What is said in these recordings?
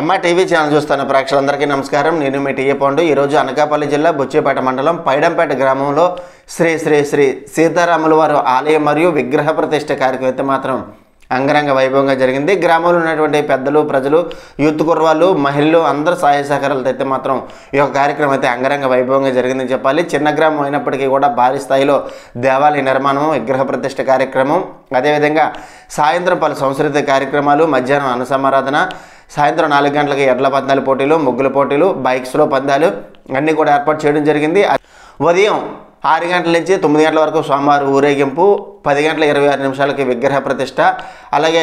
అమ్మ TV channel చూస్తున్న ప్రేక్షకులందరికీ నమస్కారం. నేను మీ టీఏ పండు. ఈరోజు అనకాపల్లి జిల్లా బుచ్చేపేట మండలం పైడంపేట గ్రామంలో శ్రీ శ్రీ శ్రీ సీతారాముల వారి ఆలయం మరియు విగ్రహ ప్రతిష్ఠ కార్యక్రమం అయితే మాత్రం అంగరంగ వైభవంగా జరిగింది. గ్రామంలో ఉన్నటువంటి పెద్దలు, ప్రజలు, యూత్ కుర్రవాళ్ళు, మహిళలు అందరూ సహాయ సహకారాలతో అయితే మాత్రం ఈ యొక్క కార్యక్రమం అయితే అంగరంగ వైభవంగా జరిగిందని చెప్పాలి. చిన్న గ్రామం అయినప్పటికీ కూడా భారీ స్థాయిలో దేవాలయ నిర్మాణం, విగ్రహ ప్రతిష్ఠ కార్యక్రమం, అదేవిధంగా సాయంత్రం పలు సంస్కృతి కార్యక్రమాలు, మధ్యాహ్నం అన్న సమారాధన, సాయంత్రం 4 గంటలకి ఎడ్ల పందాల పోటీలు, ముగ్గుల పోటీలు, బైక్స్లో పందాలు అన్నీ కూడా ఏర్పాటు చేయడం జరిగింది. ఉదయం 6 గంటల నుంచి 9 గంటల వరకు స్వామివారి ఊరేగింపు, 10 గంటల 26 నిమిషాలకి విగ్రహ ప్రతిష్ట, అలాగే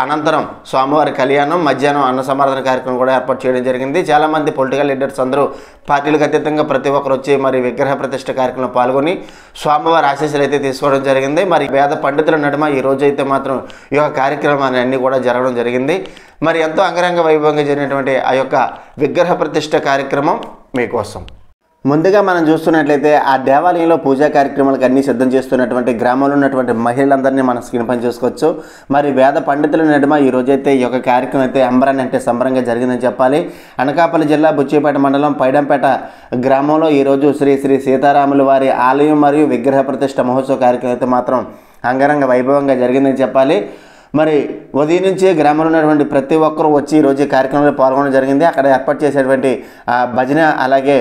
అనంతరం స్వామివారి కళ్యాణం, మధ్యాహ్నం అన్న సమారాధన కార్యక్రమం కూడా ఏర్పాటు చేయడం జరిగింది. చాలామంది పొలిటికల్ లీడర్స్ అందరూ పార్టీలకు అతీతంగా ప్రతి ఒక్కరు వచ్చి మరి విగ్రహ ప్రతిష్ట కార్యక్రమంలో పాల్గొని స్వామివారి ఆశీస్సులు అయితే తీసుకోవడం జరిగింది. మరి వేద పండితుల నడుమ ఈ రోజు అయితే మాత్రం ఈ యొక్క కార్యక్రమాన్ని అన్నీ కూడా జరగడం జరిగింది. మరి ఎంతో అంగరంగ వైభవంగా జరిగినటువంటి ఆ యొక్క విగ్రహ ప్రతిష్ట కార్యక్రమం మీకోసం. ముందుగా మనం చూస్తున్నట్లయితే ఆ దేవాలయంలో పూజా కార్యక్రమాలకు అన్నీ సిద్ధం చేస్తున్నటువంటి గ్రామంలో ఉన్నటువంటి మహిళలందరినీ మనం స్క్రీన్ పని చేసుకోవచ్చు. మరి వేద పండితుల నడుమ ఈ రోజైతే ఈ యొక్క కార్యక్రమం అయితే అంబరాన్ని అంటే సంబరంగా జరిగిందని చెప్పాలి. అనకాపల్లి జిల్లా బుచ్చేపేట మండలం పైడంపేట గ్రామంలో ఈరోజు శ్రీ శ్రీ సీతారాముల వారి ఆలయం మరియు విగ్రహ ప్రతిష్ఠ మహోత్సవ కార్యక్రమం అయితే మాత్రం అంగరంగ వైభవంగా జరిగిందని చెప్పాలి. మరి ఉదయం నుంచి గ్రామంలో ఉన్నటువంటి ప్రతి ఒక్కరూ వచ్చి ఈరోజు ఈ కార్యక్రమంలో పాల్గొనడం జరిగింది. అక్కడ ఏర్పాటు చేసేటువంటి భజన, అలాగే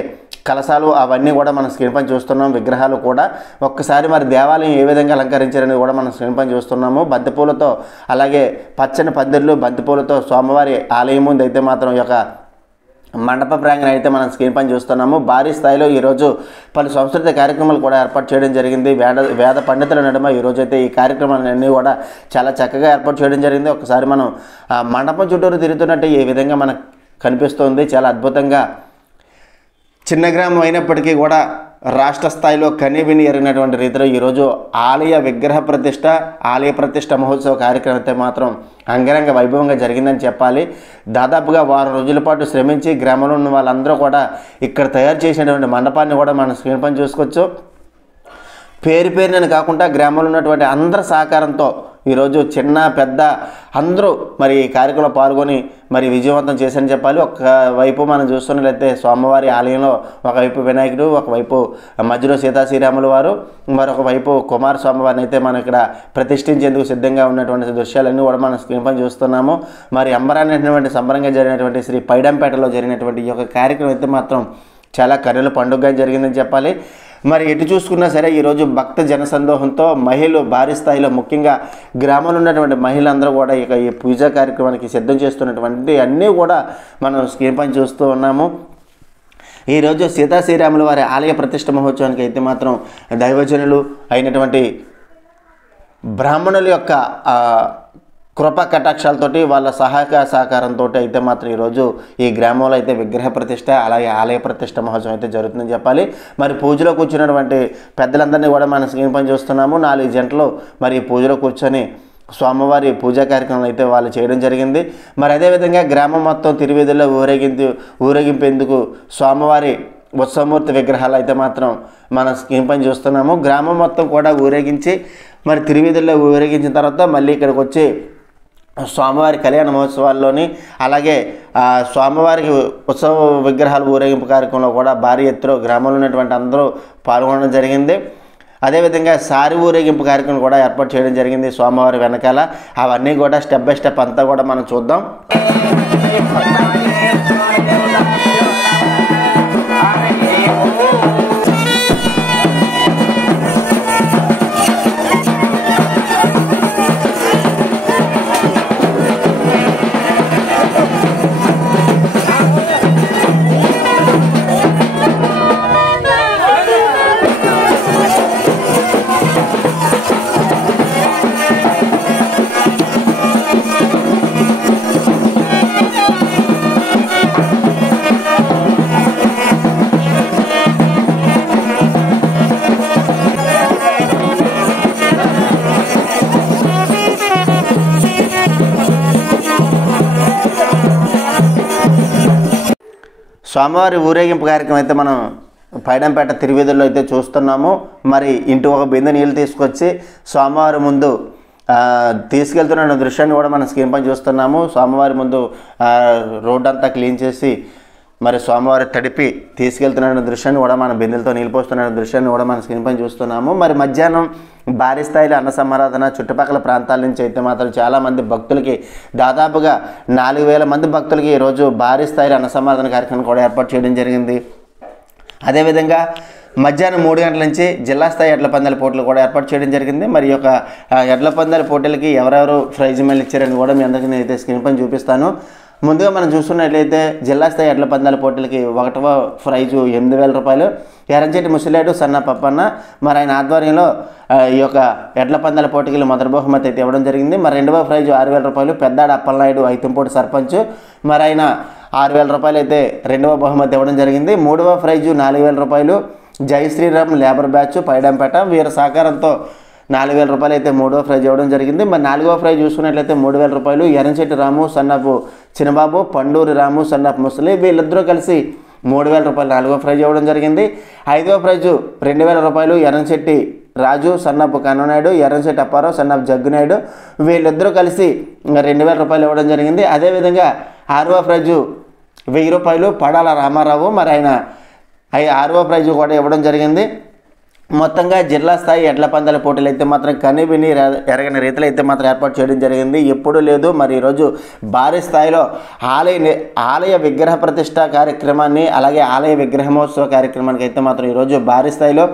కలశాలు అవన్నీ కూడా మనం స్క్రీన్ పైన చూస్తున్నాం. విగ్రహాలు కూడా ఒక్కసారి మరి దేవాలయం ఏ విధంగా అలంకరించారనేది కూడా మనం స్క్రీన్ పైన చూస్తున్నాము. బంతిపూలతో, అలాగే పచ్చని పందిర్లు, బంతిపూలతో స్వామివారి ఆలయం ముందు అయితే మాత్రం ఈ యొక్క మండప ప్రాంగణం అయితే మనం స్క్రీన్ పైన చూస్తున్నాము. భారీ స్థాయిలో ఈరోజు పలు సాంస్కృతిక కార్యక్రమాలు కూడా ఏర్పాటు చేయడం జరిగింది. వేద పండితుల నడుమ ఈరోజు అయితే ఈ కార్యక్రమాలన్నీ కూడా చాలా చక్కగా ఏర్పాటు చేయడం జరిగింది. ఒకసారి మనం మండపం చుట్టూరు తిరుగుతున్నట్టు ఈ విధంగా మనకు కనిపిస్తుంది. చాలా అద్భుతంగా చిన్న గ్రామం అయినప్పటికీ కూడా రాష్ట్ర స్థాయిలో కనీవిని ఎరిగినటువంటి రీతిలో ఈరోజు ఆలయ విగ్రహ ప్రతిష్ట, ఆలయ ప్రతిష్ట మహోత్సవ కార్యక్రమం అయితే మాత్రం అంగరంగ వైభవంగా జరిగిందని చెప్పాలి. దాదాపుగా 1 వారం రోజుల పాటు శ్రమించి గ్రామంలో ఉన్న వాళ్ళందరూ కూడా ఇక్కడ తయారు చేసినటువంటి మండపాన్ని కూడా మనం స్క్రీన్ పైన చూసుకోవచ్చు. పేరునని కాకుండా గ్రామంలో ఉన్నటువంటి అందరి సహకారంతో ఈరోజు చిన్న పెద్ద అందరూ మరి ఈ కార్యక్రమంలో పాల్గొని మరి విజయవంతం చేశారని చెప్పాలి. ఒకవైపు మనం చూస్తున్నట్లయితే స్వామివారి ఆలయంలో ఒకవైపు వినాయకుడు, ఒకవైపు మధ్యలో శ్రీరాముల వారు, మరొక వైపు కుమారస్వామి వారిని అయితే మనం ఇక్కడ ప్రతిష్ఠించేందుకు సిద్ధంగా ఉన్నటువంటి దృశ్యాలన్నీ కూడా మనం స్క్రీన్ పైన చూస్తున్నాము. మరి అంబరాన్ని సంబరంగా జరిగినటువంటి శ్రీ పైడంపేటలో జరిగినటువంటి ఈ యొక్క కార్యక్రమం అయితే మాత్రం చాలా కన్నుల పండుగగా జరిగిందని చెప్పాలి. మరి ఎటు చూసుకున్నా సరే ఈరోజు భక్త జనసందోహంతో మహిళలు భారీ స్థాయిలో, ముఖ్యంగా గ్రామంలో ఉన్నటువంటి మహిళలందరూ కూడా ఇక ఈ పూజా కార్యక్రమానికి సిద్ధం చేస్తున్నటువంటి అన్నీ కూడా మనం స్క్రీన్ పైన చూస్తూ ఉన్నాము. ఈరోజు శ్రీరాముల వారి ఆలయ ప్రతిష్ఠ మహోత్సవానికి అయితే మాత్రం దైవజనులు అయినటువంటి బ్రాహ్మణుల యొక్క కృపా కటాక్షాలతోటి, వాళ్ళ సహకారంతో అయితే మాత్రం ఈరోజు ఈ గ్రామంలో అయితే విగ్రహ ప్రతిష్ట, అలాగే ఆలయ ప్రతిష్ట మహోత్సవం అయితే జరుగుతుందని చెప్పాలి. మరి పూజలో కూర్చున్నటువంటి పెద్దలందరినీ కూడా మనం స్క్రీన్ పైన చూస్తున్నాము. 4 జంటలు మరి పూజలో కూర్చొని స్వామివారి పూజా కార్యక్రమం అయితే వాళ్ళు చేయడం జరిగింది. మరి అదేవిధంగా గ్రామం మొత్తం తిరువీధుల్లో ఊరేగింపేందుకు స్వామివారి ఉత్సవమూర్తి విగ్రహాలు అయితే మాత్రం మనం స్క్రీన్ పైన చూస్తున్నాము. గ్రామం మొత్తం కూడా ఊరేగించి మరి తిరువీధుల్లో ఊరేగించిన తర్వాత మళ్ళీ ఇక్కడికి వచ్చి స్వామివారి కళ్యాణ మహోత్సవాల్లోని, అలాగే స్వామివారికి ఉత్సవ విగ్రహాలు ఊరేగింపు కార్యక్రమంలో కూడా భారీ ఎత్తులో గ్రామంలో ఉన్నటువంటి అందరూ పాల్గొనడం జరిగింది. అదేవిధంగా సారి ఊరేగింపు కార్యక్రమం కూడా ఏర్పాటు చేయడం జరిగింది స్వామివారి వెనకాల. అవన్నీ కూడా స్టెప్ బై స్టెప్ అంతా కూడా మనం చూద్దాం. స్వామివారి ఊరేగింపు కార్యక్రమం అయితే మనం పైడంపేట తిరువీధుల్లో అయితే చూస్తున్నాము. మరి ఇంటి ఒక బిందె నీళ్ళు తీసుకొచ్చి స్వామివారి ముందు తీసుకెళ్తున్న దృశ్యాన్ని కూడా మనం స్క్రీన్ పైన చూస్తున్నాము. స్వామివారి ముందు రోడ్డు అంతా క్లీన్ చేసి మరి స్వామివారి తడిపి తీసుకెళ్తున్న దృశ్యాన్ని కూడా మన బిందెలతో నీళ్ళిపోస్తున్న దృశ్యాన్ని కూడా మన స్క్రీన్ పైన చూస్తున్నాము. మరి మధ్యాహ్నం భారీ స్థాయిలో అన్న సమారాధన చుట్టుపక్కల ప్రాంతాల నుంచి అయితే మాత్రం చాలామంది భక్తులకి దాదాపుగా 4000 మంది భక్తులకి ఈరోజు భారీ స్థాయిలో అన్న సమారాధన కార్యక్రమం కూడా ఏర్పాటు చేయడం జరిగింది. అదేవిధంగా మధ్యాహ్నం 3 గంటల నుంచి జిల్లా స్థాయి ఎడ్ల పందాల పోటీలు కూడా ఏర్పాటు చేయడం జరిగింది. మరి ఈ యొక్క ఎడ్ల పందాల పోటీలకి ఎవరెవరు ప్రైజ్ మనీ ఇచ్చారని కూడా మీ అందరికీ నేనైతే స్క్రీన్ పైన చూపిస్తాను. ముందుగా మనం చూస్తున్నట్లయితే జిల్లా స్థాయి ఎడ్ల పందాల పోటీలకి 1వ ప్రైజు 8,000 రూపాయలు ఎర్రంచెట్టి ముసిలేడు సన్న పప్పన్న మరి ఆయన ఆధ్వర్యంలో ఈ యొక్క ఎడ్ల పందాల పోటీకి మొదటి బహుమతి అయితే ఇవ్వడం జరిగింది. మరి 2వ ప్రైజు 6,000 రూపాయలు పెద్దాడ అప్పలనాయుడు ఐతంపోటి సర్పంచ్ మరి ఆయన 6,000 రూపాయలు అయితే 2వ బహుమతి ఇవ్వడం జరిగింది. 3వ ప్రైజు 4,000 రూపాయలు జై శ్రీరామ్ లేబర్ బ్యాచ్ పైడంపేట వీరి సహకారంతో 4,000 రూపాయలు అయితే 3వ ప్రైజ్ ఇవ్వడం జరిగింది. మరి 4వ ప్రైజ్ చూసుకున్నట్లయితే 3,000 రూపాయలు ఎర్రంచెట్టి రాము సన్నపు చిన్నబాబు పండూరి రాము సన్నపు ముసలి వీళ్ళిద్దరూ కలిసి 3,000 రూపాయలు 4వ ప్రైజ్ ఇవ్వడం జరిగింది. 5వ ప్రైజు 2,000 రూపాయలు ఎర్రంచెట్టి రాజు సన్నపు కన్ననాయుడు ఎర్రంచెట్టి అప్పారావు సన్నపు జగ్గునాయుడు వీళ్ళిద్దరూ కలిసి 2,000 రూపాయలు ఇవ్వడం జరిగింది. అదేవిధంగా 6వ ప్రైజు 1,000 రూపాయలు పడాల రామారావు మరి ఆయన 6వ ప్రైజు కూడా ఇవ్వడం జరిగింది. మొత్తంగా జిల్లా స్థాయి ఎడ్ల పందాల పోటీలు అయితే మాత్రం కనివిని ఎరగని రీతిలో అయితే మాత్రం ఏర్పాటు చేయడం జరిగింది. ఎప్పుడూ లేదు. మరి ఈరోజు భారీ స్థాయిలో ఆలయ విగ్రహ ప్రతిష్ట కార్యక్రమాన్ని అలాగే ఆలయ విగ్రహమోత్సవ కార్యక్రమానికి అయితే మాత్రం ఈరోజు భారీ స్థాయిలో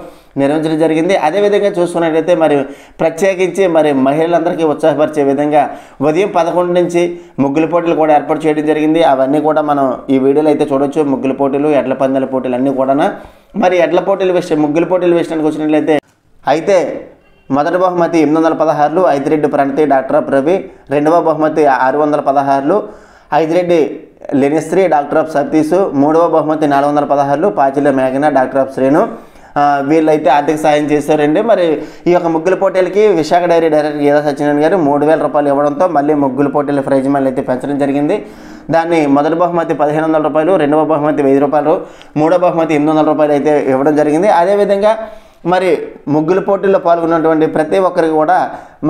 నిర్వహించడం జరిగింది. అదేవిధంగా చూసుకున్నట్లయితే మరి ప్రత్యేకించి మరి మహిళలందరికీ ఉత్సాహపరిచే విధంగా ఉదయం 11 నుంచి ముగ్గుల పోటీలు కూడా ఏర్పాటు చేయడం జరిగింది. అవన్నీ కూడా మనం ఈ వీడియోలో అయితే చూడొచ్చు. ముగ్గుల పోటీలు ఎడ్ల పందాల పోటీలు అన్నీ కూడా మరి ఎడ్ల పోటీలు ముగ్గుల పోటీలు విషయానికి వచ్చినట్లయితే అయితే మొదటి బహుమతి 816 ఐతిరెడ్డి ప్రణతి డాక్టర్ ఆఫ్ రవి 2వ బహుమతి 616 ఐతిరెడ్డి లెనిశ్రీ డాక్టర్ ఆఫ్ సతీష్ 3వ బహుమతి 416 పాచిల మేఘన డాక్టర్ ఆఫ్ శ్రేణు వీళ్ళైతే ఆర్థిక సాయం చేశారండి. మరి ఈ యొక్క ముగ్గుల పోటీలకి విశాఖ డైరీ డైరెక్టర్ గీతా సత్యనారాయణ గారు 3,000 రూపాయలు ఇవ్వడంతో మళ్ళీ ముగ్గుల పోటీల ప్రైజ్ మనీ అయితే పెంచడం జరిగింది. దాన్ని మొదటి బహుమతి 1,500 రూపాయలు 2వ బహుమతి 1,000 రూపాయలు 3వ బహుమతి 800 రూపాయలు అయితే ఇవ్వడం జరిగింది. అదేవిధంగా మరి ముగ్గుల పోటీల్లో పాల్గొన్నటువంటి ప్రతి ఒక్కరికి కూడా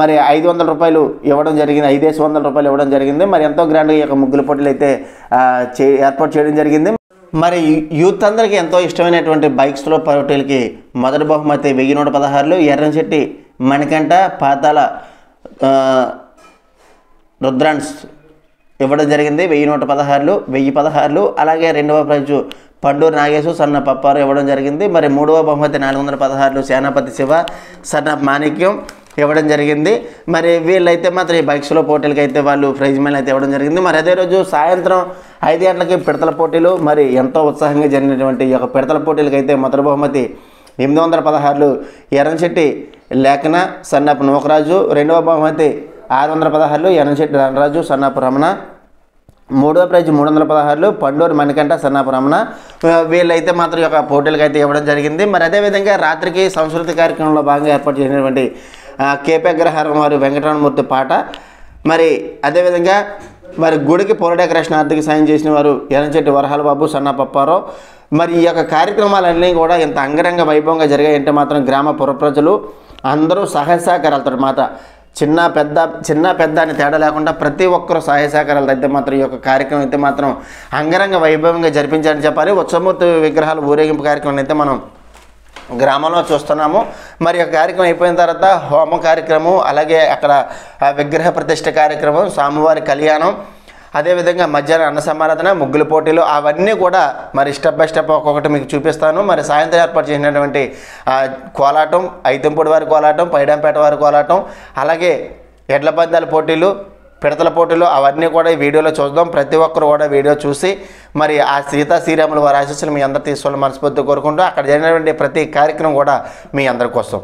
మరి 500 రూపాయలు ఇవ్వడం జరిగింది. 5,500 రూపాయలు ఇవ్వడం జరిగింది. మరి ఎంతో గ్రాండ్గా ఈ యొక్క ముగ్గుల పోటీలు అయితే ఏర్పాటు చేయడం జరిగింది. మరి యూత్ అందరికీ ఎంతో ఇష్టమైనటువంటి బైక్స్లో పోటీలకి మొదటి బహుమతి 1,116 ఎర్రంచెట్టి మణికంఠ పాతాల రుద్రాన్స్ ఇవ్వడం జరిగింది. 1,116 1,016 అలాగే 2వ ప్రైజు పండూరు నాగేశు సన్న పప్పారు ఇవ్వడం జరిగింది. మరి 3వ బహుమతి 416 సేనాపతి శివ సన్న మాణిక్యం ఇవ్వడం జరిగింది. మరి వీళ్ళైతే మాత్రం ఈ బైక్స్లో పోటీలకి అయితే వాళ్ళు ప్రైజ్ మనీ అయితే ఇవ్వడం జరిగింది. మరి అదే రోజు సాయంత్రం 5 గంటలకి పిడతల పోటీలు మరి ఎంతో ఉత్సాహంగా జరిగినటువంటి ఈ యొక్క పిడతల పోటీలకి అయితే మొదటి బహుమతి 816 ఎర్రంచెట్టి లేఖన సన్నపు నూకరాజు 2వ బహుమతి 616 ఎర్రంచెట్టి రణరాజు సన్నపు రమణ 3వ ప్రైజ్ 316 పండూరు మణికంఠ సన్నపు రమణ వీళ్ళైతే మాత్రం ఈ యొక్క పోటీలకు అయితే ఇవ్వడం జరిగింది. మరి అదేవిధంగా రాత్రికి సంస్కృతి కార్యక్రమంలో భాగంగా ఏర్పాటు చేసినటువంటి కేపీ అగ్రహారం వారు వెంకటరమణమూర్తి పాట మరి అదేవిధంగా మరి గుడికి పూల డెకరేషన్ ఆర్థిక సాయం చేసిన వారు ఎర్రంచెట్టి వరహాల బాబు సన్న పప్పారావు మరి ఈ యొక్క కార్యక్రమాలన్నీ కూడా ఇంత అంగరంగ వైభవంగా జరిగాయంటే మాత్రం గ్రామ పుర ప్రజలు అందరూ సహాయ సహకారాలతో మాత్రం చిన్న పెద్ద అని తేడా లేకుండా ప్రతి ఒక్కరు సహాయ సహకారాలు అయితే మాత్రం ఈ యొక్క కార్యక్రమం అయితే మాత్రం అంగరంగ వైభవంగా జరిపించాలని చెప్పాలి. ఉత్సవమూర్తి విగ్రహాల ఊరేగింపు కార్యక్రమం అయితే మనం గ్రామంలో చూస్తున్నాము. మరి ఆ కార్యక్రమం అయిపోయిన తర్వాత హోమ కార్యక్రమం అలాగే అక్కడ విగ్రహ ప్రతిష్ఠ కార్యక్రమం స్వామివారి కళ్యాణం అదేవిధంగా మధ్యాహ్నం అన్న సమారాధన ముగ్గుల పోటీలు అవన్నీ కూడా మరి స్టెప్ బై స్టెప్ ఒక్కొక్కటి మీకు చూపిస్తాను. మరి సాయంత్రం ఏర్పాటు చేసినటువంటి కోలాటం ఐతంపూడి వారి కోలాటం పైడంపేట వారి కోలాటం అలాగే ఎడ్ల పందాల పోటీలు పిడతల పోటీలు అవన్నీ కూడా ఈ వీడియోలో చూద్దాం. ప్రతి ఒక్కరు కూడా వీడియో చూసి మరి ఆ సీతా శ్రీరాములు వారి ఆశీస్సులు మీ అందరు తీసుకోవాలని మనస్ఫూర్తిగా కోరుకుంటూ అక్కడ జరిగినటువంటి ప్రతి కార్యక్రమం కూడా మీ అందరి కోసం.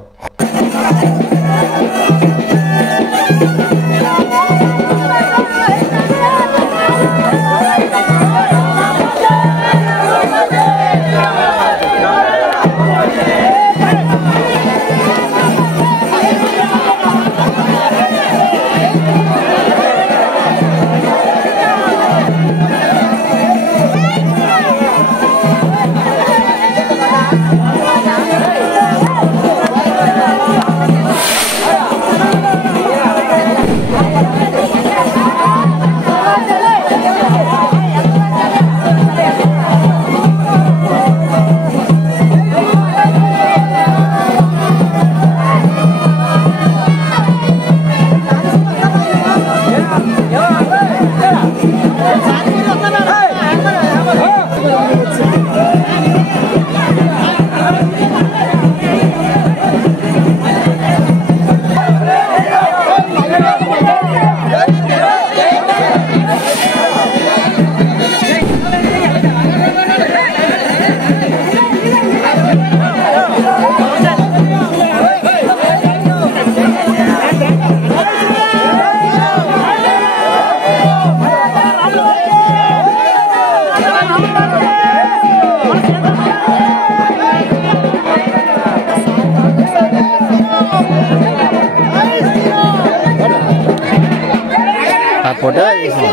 ఆ ఫోటో తీసిన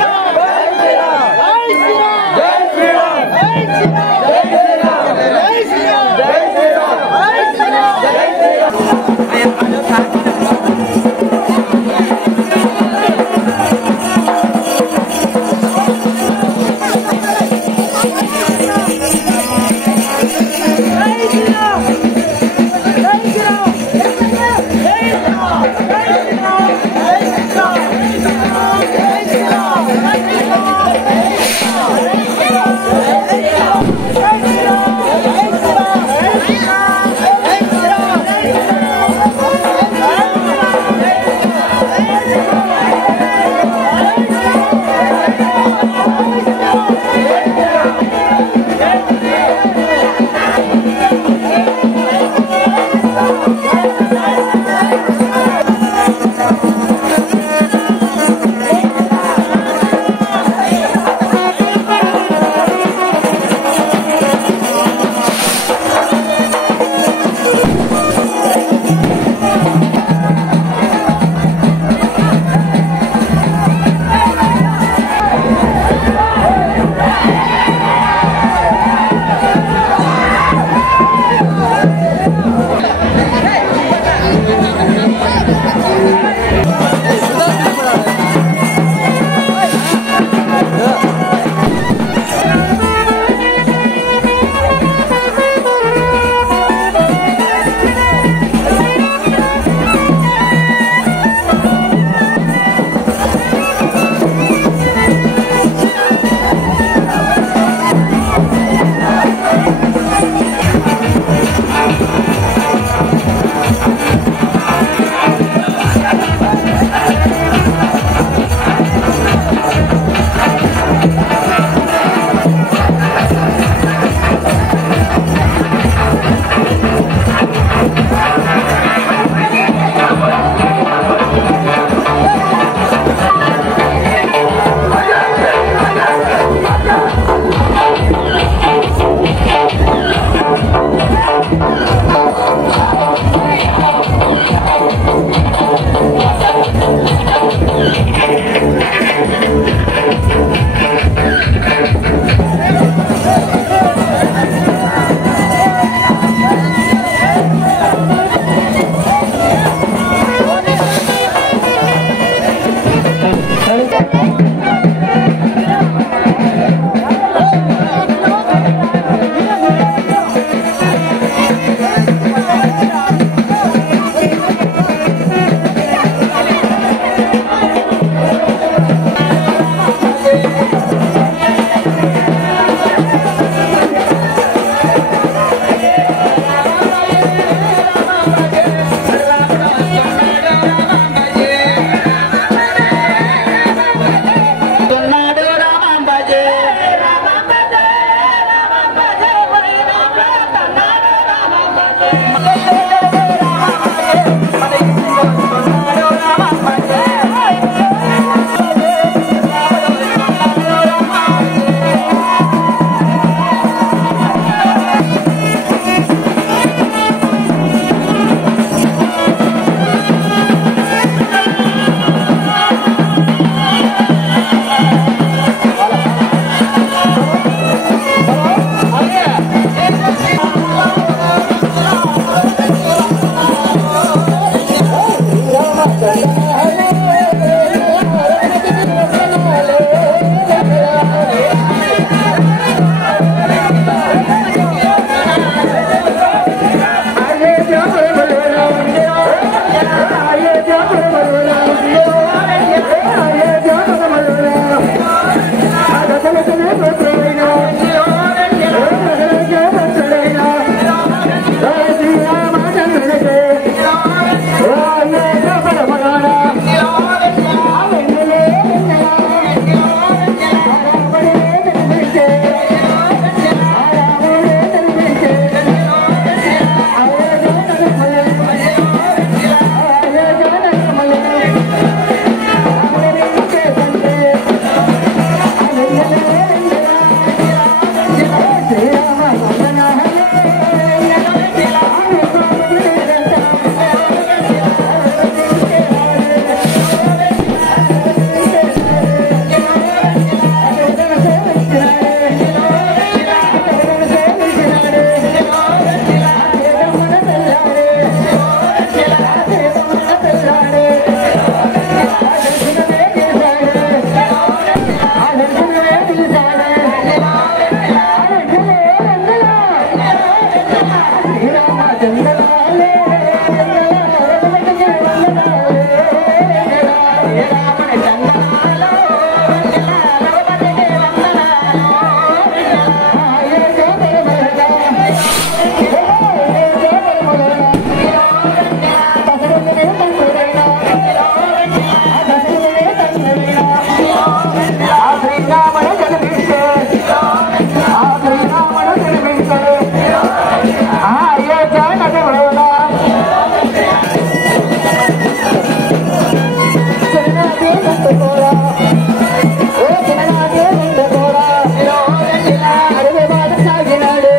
అడవి బాట సాగినాడు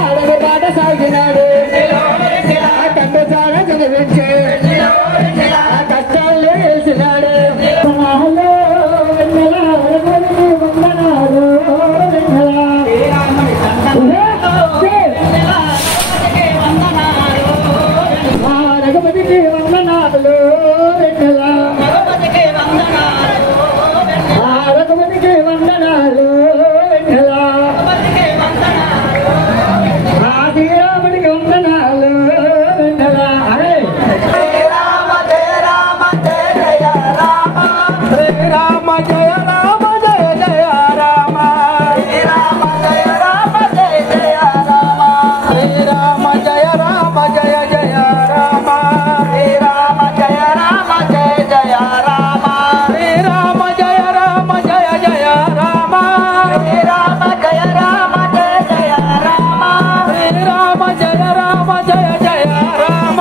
అడవి బాట సాగినాడు కండచార చదివించే కష్టాలు వేసినాడు రఘుపతికి వందనాలు రఘుపతికి వందనాలు శ్రీరాముడికి వందనాలు శ్రీరామ జయ రామ జయ జయ రామ శ్రీరామ జయ రామ జయ జయ రామ శ్రీరామ జయ రామ జయ జయ రామ శ్రీరామ జయ రామ జయ జయ రామ శ్రీరామ జయ రామ జయ జయ రామ శ్రీరామ జయ రామ జయ జయ రామ శ్రీరామ జయ రామ జయ జయ రామ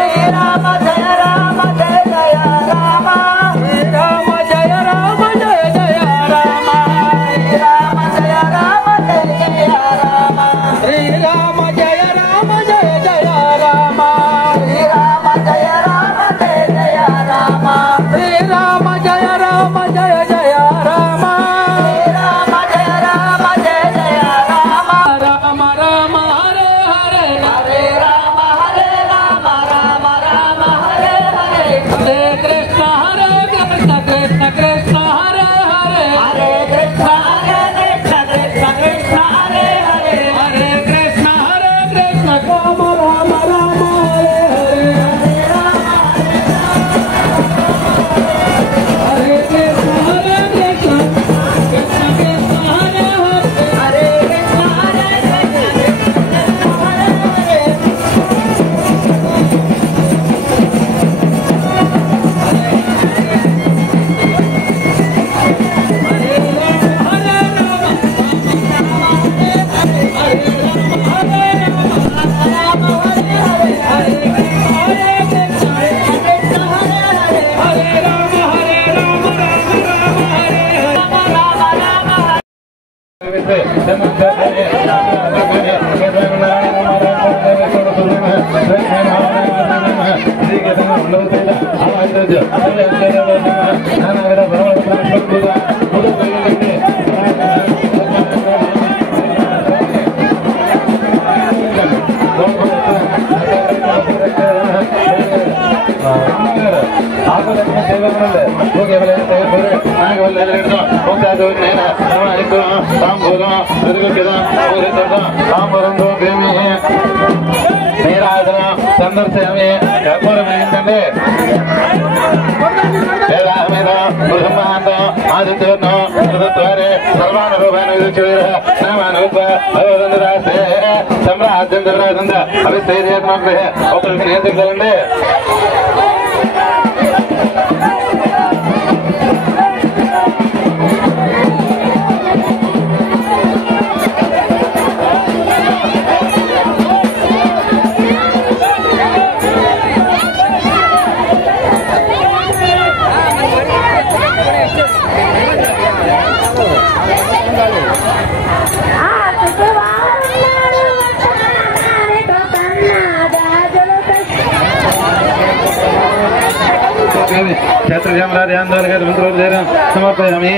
శ్రీరామ జయ రామ జయ జయ రామ శ్రీరామ జయ రామ జయ జయ రామ శ్రీరామ జయ రామ జయ జయ రామ శ్రీరామ జయ రామ జయ జయ రామ శ్రీరామ జయ రామ జయ జయ రామ శ్రీరామ జయ రామ జయ జయ రామ శ్రీరామ జయ రామ జయ జయ రామ రామ రామ హరే హరే హరే రామ హరే రామ రామ రామ హరే హరే హరే కృష్ణ హరే కృష్ణ కృష్ణ కృష్ణ హరే హరే హరే కృష్ణ హరే కృష్ణ కృష్ణ కృష్ణ హరే హరే హరే కృష్ణ హరే కృష్ణ రామ రామ రామ హరే హరే హరే రామ హరే కృష్ణ హరే కృష్ణ కృష్ణ కృష్ణ హరే హరే హరే కృష్ణ హరే కృష్ణ కృష్ణ హరే హరే సందర్శనమే కర్పూరం ఏంటంటే బ్రహ్మాండం ఆదిత్యం మృతత్వారే సర్వానురూపాన సమ్రాజ్యం అవి ఒకరికి నేర్చుకోవాలండి. క్షేత్రజామరాధ్యాన్ మంత్రోపదేశం సమర్పయామి.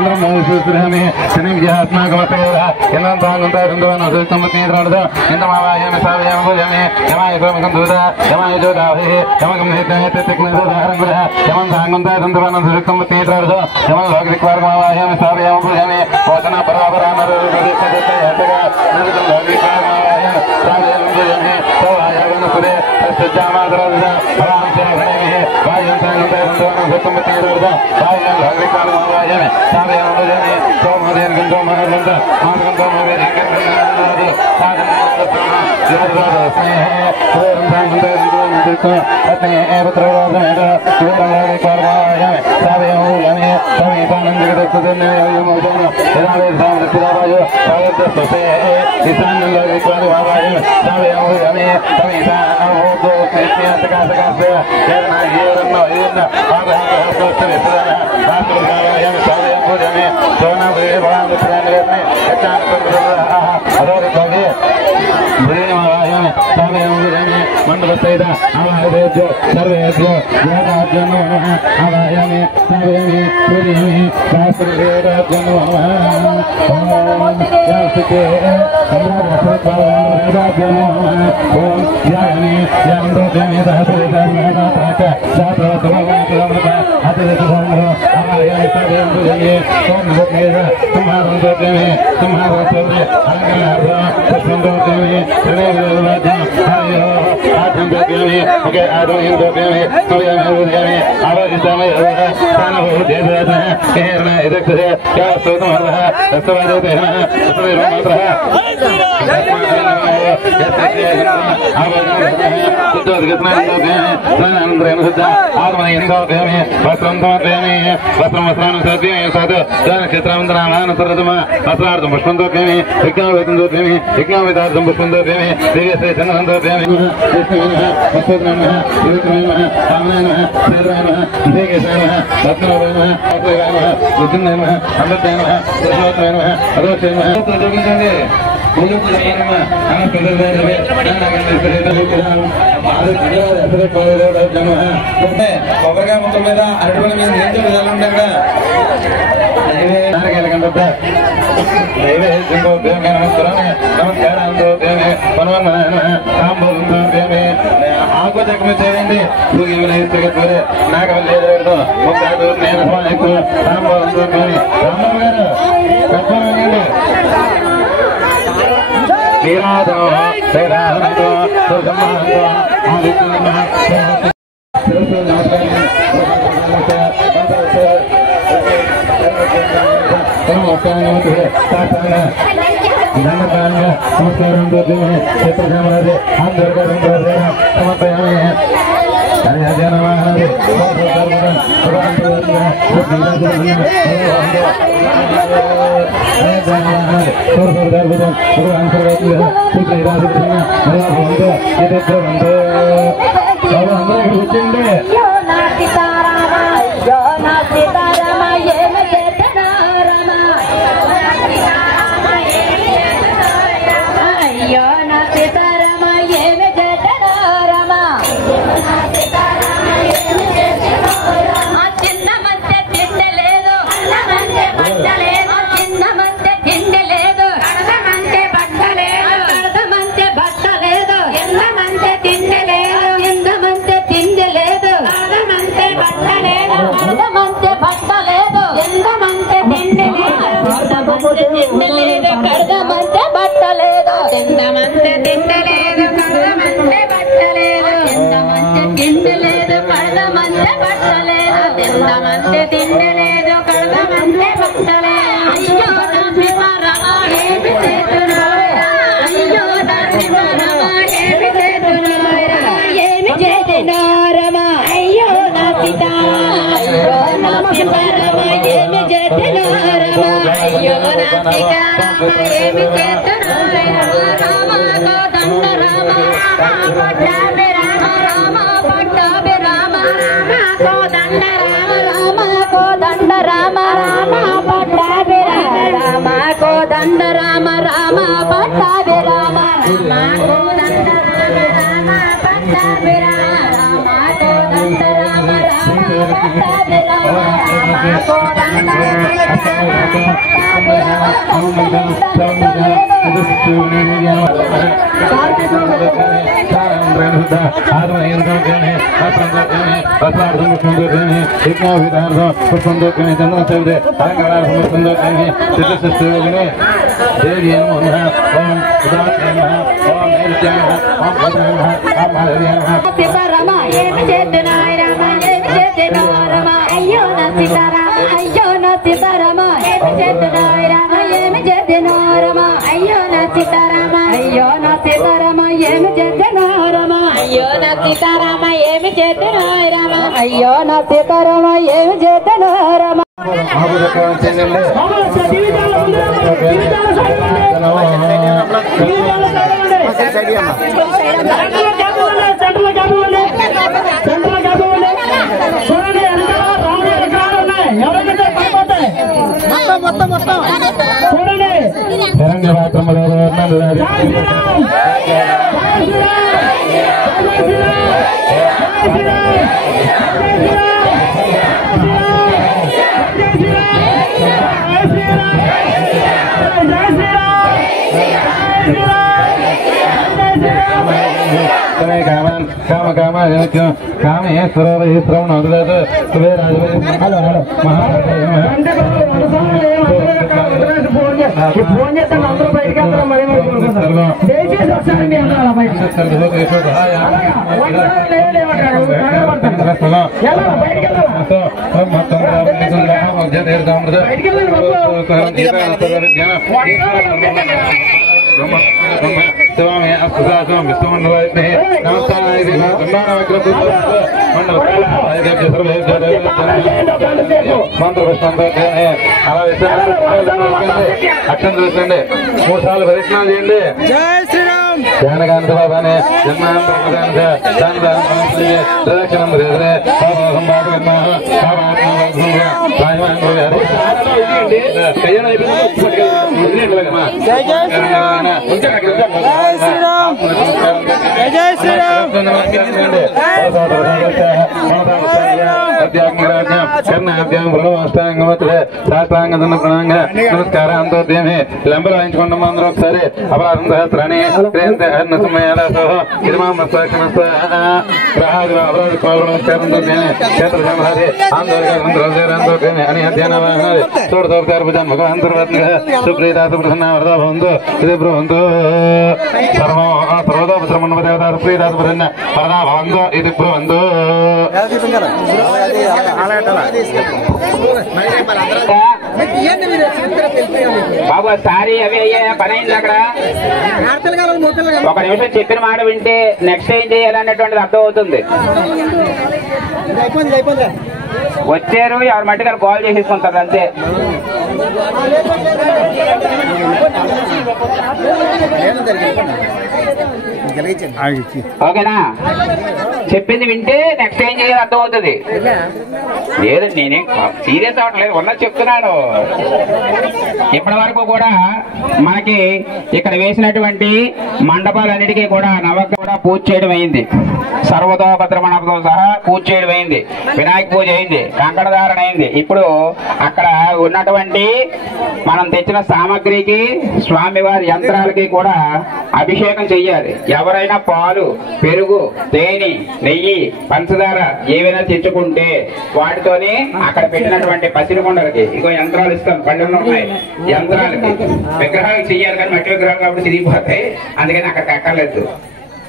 चंद्रमोहन शनि विजयात्माकमस्तेरा यन्तांगंतारंदवन सुतमतेन्द्राणदा यन्तमावायम सावयम भुजमे यमाय सोमकंदुदा यमाय जोदावे यमकं नेतते तक्नदारंगुदा यमंतांगंतारंदवन सुतमतेन्द्राणदा यमं लोकदिक्वारमावायम सावयम भुजमे वचना परापरामर विदेशते हतगा नरकं लोकदिक्वारमावायम सावयम भुजमे सवायगन सुरे सज्जामादरदा भवांसे भरेमे वायंतांगंतारंदवन सुतमतेन्द्राणदा वायं लोकदिक्वारमावायम सावयम भुजमे सोमदेन गंधोमहरंदा मार्गंधोमवेर गंधोमहरंदा साधनमंदसना योगदा स्नेह सोरंतांगंतारंदवन अतने एवत्रवादमेदा योगदागे कर्मायम सावयम भुजमे समेतानंदगदसुदने योमोदन यदावे सामृतिरावायो सागतससे ईशान्यलोके कर्मायम सावयम भुजमे समेता अहोदो कृत्यंतकासकासे यदना येरन्नो येरना आगहंगहस्तोस्तरेसना सात्रकालयम सावयम भुजमे सोनावे भवामृतनेरने यचानपरदः अदोरितोगे भुजनमावायम सावयम भुजमे मंडलसैदा आवाहयेभ्यो सर्वेभ्यो जगदाभ्यो नमः आवाहयामि सावयमि भुजमे शास्त्रवेदाभ्यो नमः ओम यासिके अमृतस्वरूपाभ्यो नमः ओम यानि यामृतमे दासवेदामृताक सात्रवतमवतमृता अतदेशधर्मो आवाहयामि सावयम भुजमे ओम भुजमेद तुम्हारोदमे तुम्हारोदमे अंगनाभ्यो प्रसन्नोदमे सर्वेभ्यो आयो आत्मदमे ओके आदोहिन्दोदमे सावयम भुजमे आवादितमे सानभूतेदः केरना इदक्तः क्या स्तोत्रमः तत्वादेतः तत्वैर्मन्त्रः కొబ్బరికాయ ముక్కల మీద అరటిపళ్ళ మీద నేర్చు విధాలు ఉంటాయి కదా ఆకు చక్కమ చేయండి నాకు లేదు నేను సాంబారు గారు చెప్పండి శ్రీరాధో శ్రీరాధో దుర్గమాధో నమస్కారం చిత్రకామరాజు సమర్పయామి సీతారామ ఏమి చేతను రామ అయ్యో నా సీతారామ ఏమి చేతను రామ అక్షం చూసండి 3 సార్లు ప్రదక్షిణాలు చేయండి. జై శ్రీరామ్ జ్ఞానకాంత బాబానే ప్రదక్షిణం నమస్కారం అంతోద్యమి లంబలు వాయించుకుంటాం అందరూ ఒకసారి అపరాధం సహస్రాన్ని ఇది మా సుప్రీదాసు ఇది బ్రహంతో సర్వోదోపద్రమదేవతా సుప్రీదాసు వరదా భవంతో ఇది బ్రహంతో బాబు సారీ అవి అయ్యా పని అయింది అక్కడ. ఒక నిమిషం చెప్పిన మాట వింటే నెక్స్ట్ ఏం చేయాలనేటువంటిది అర్థం అవుతుంది. వచ్చారు ఎవరి మట్టిగా కాల్ చేసేసుకుంటారు అంతే. ఓకేనా? చెప్పింది వింటే నెక్స్ట్ ఏం చేయాలి అర్థం అవుతుంది. లేదండి నేనేం సీరియస్ అవ్వట్లేదు, ఉన్నది చెప్తున్నాను. ఇప్పటి వరకు కూడా మనకి ఇక్కడ వేసినటువంటి మండపాలన్నిటికీ కూడా నవగ్రహ కూడా పూజ చేయడం అయింది. సర్వతోభద్ర మండపంతో సహా పూజ చేయడం అయింది. వినాయక పూజ అయింది, కంకణధారణ అయింది. ఇప్పుడు అక్కడ ఉన్నటువంటి మనం తెచ్చిన సామాగ్రికి స్వామివారి యంత్రాలకి కూడా అభిషేకం చెయ్యాలి. ఎవరైనా పాలు, పెరుగు, తేనె, నెయ్యి, పంచదార ఏవైనా తెచ్చుకుంటే వాటితోనే అక్కడ పెట్టినటువంటి పసిడి కొండలకి ఇంకో యంత్రాలు ఇస్తాం. పళ్ళు ఉన్నాయి యంత్రాలకి. విగ్రహాలకు చెయ్యాలి కానీ మట్టి విగ్రహాలు కాబట్టి తిరిగిపోతాయి, అందుకని అక్కడికి అక్కర్లేదు.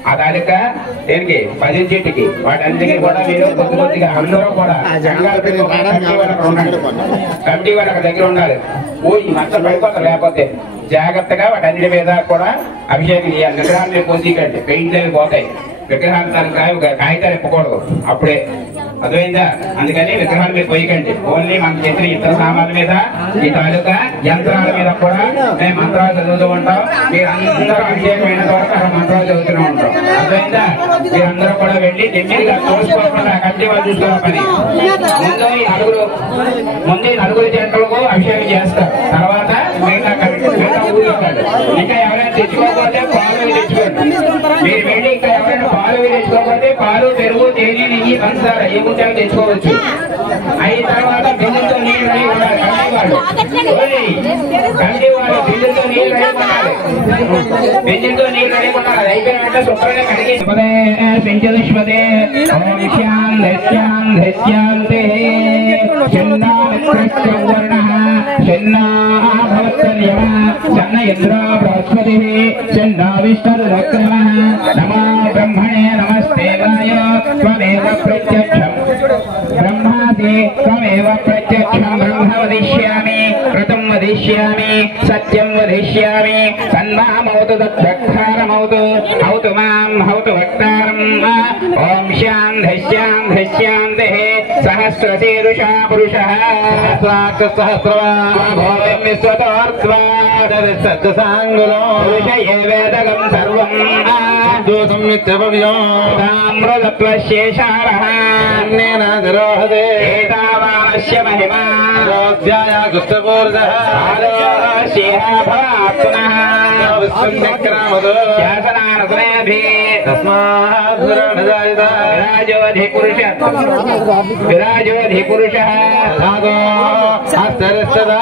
ఆ తాలూకా దేనికి భజన చెట్టుకి వాటన్నిటికీ కూడా మీరు కొద్ది కొద్దిగా అందరూ కూడా కమిటీ వాళ్ళు అక్కడ దగ్గర ఉండాలి. పూజ మొత్తం పడిపోతారు, లేకపోతే జాగ్రత్తగా వాటన్నిటి మీద కూడా అభిషేకం చేయాలి. విగ్రహాలు మీరు పొందికండి, పెయింట్లు అవి పోతాయి. విగ్రహాలు కాగితాలు ఇప్పకూడదు అప్పుడే, అర్థమైందా? అందుకని విగ్రహాలు మీరు పోయికండి. ఓన్లీ మనకు చేసిన ఇతర సామాన్ల మీద, ఈ తాలూకా యంత్రాల మీద కూడా మేము మంత్రాలు చదువుతూ ఉంటాం. మీరు అందరూ అభిషేకమైన వరకు అక్కడ మంత్రాలు చదువుతూనే ఉంటాం. అర్థమైందా? మీరందరూ కూడా వెళ్ళి నెమ్మదిగా తోసుకోకుండా కట్టి వాళ్ళు చూసుకోవాలి పని. ముందు ఈ నలుగురు జంటలకు అభిషేకం చేస్తారు, తర్వాత మిగతా ఇంకా ఎవరైనా తెచ్చుకోకపోతే పాలు తెచ్చుకోండి. మీరు వెళ్ళి ఇంకా ఎవరైనా పాలు తెచ్చుకోకపోతే పాలు, పెరుగు, తేనె, నెయ్యి, పంచదార ఏ ముత్యాలు తెచ్చుకోవచ్చు. అయిన తర్వాత బిందుతో నీళ్ళు కడిగిపోవాలి. బెంజిన్తో నీళ్ళు కడిగిపోవాలి. అది అయిపోయిన వెంటనే శుభ్రంగా కడిగి పింఛలిష్పదే ధ్యాన్తే చెన్న ఇంద్ర బృహస్పతి చెన్న విష్ణురుక్రమ నమో బ్రహ్మణే నమస్తే త్వమేవ ప్రత్యక్షం బ్రహ్మాది త్వమేవ ప్రత్యక్షం బ్రహ్మ వదిష్యామి ఋతం వదిష్యామి సత్యం వదిష్యామి సన్మామౌతు తద్భక్తారమౌతు హౌతు మాం హౌతు భక్తారం ఓం శాంతి సహస్రశీరుషా పురుషः సహస్రవాన్ విశ్వతోర్ధ్వాదవిసద్సాంగులో పురుషయే వేదగం సర్వం దోషం నిత్యమృతత్వశేషారః అన్నేన దిరోహదే ఏతావానస్య మహిమా అధ్యాయ గుష్టపూర్జః ఆదోషేహాభవాత్మనః విశ్వన్యక్రామదో శాసనానుగ్రహభి తస్మాత్ విరాజాయిత విరాజోధి పురుషः సాధో అస్తరస్తదా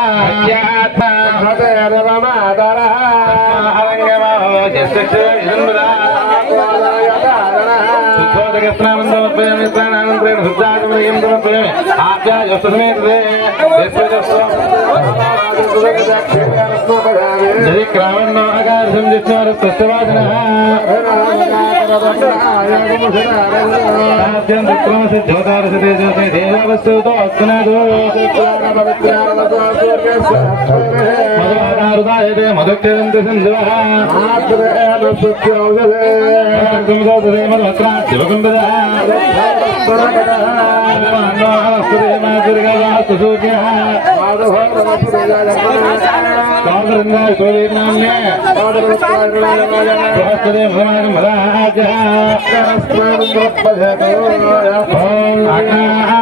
మధుక్షరంతి సింధు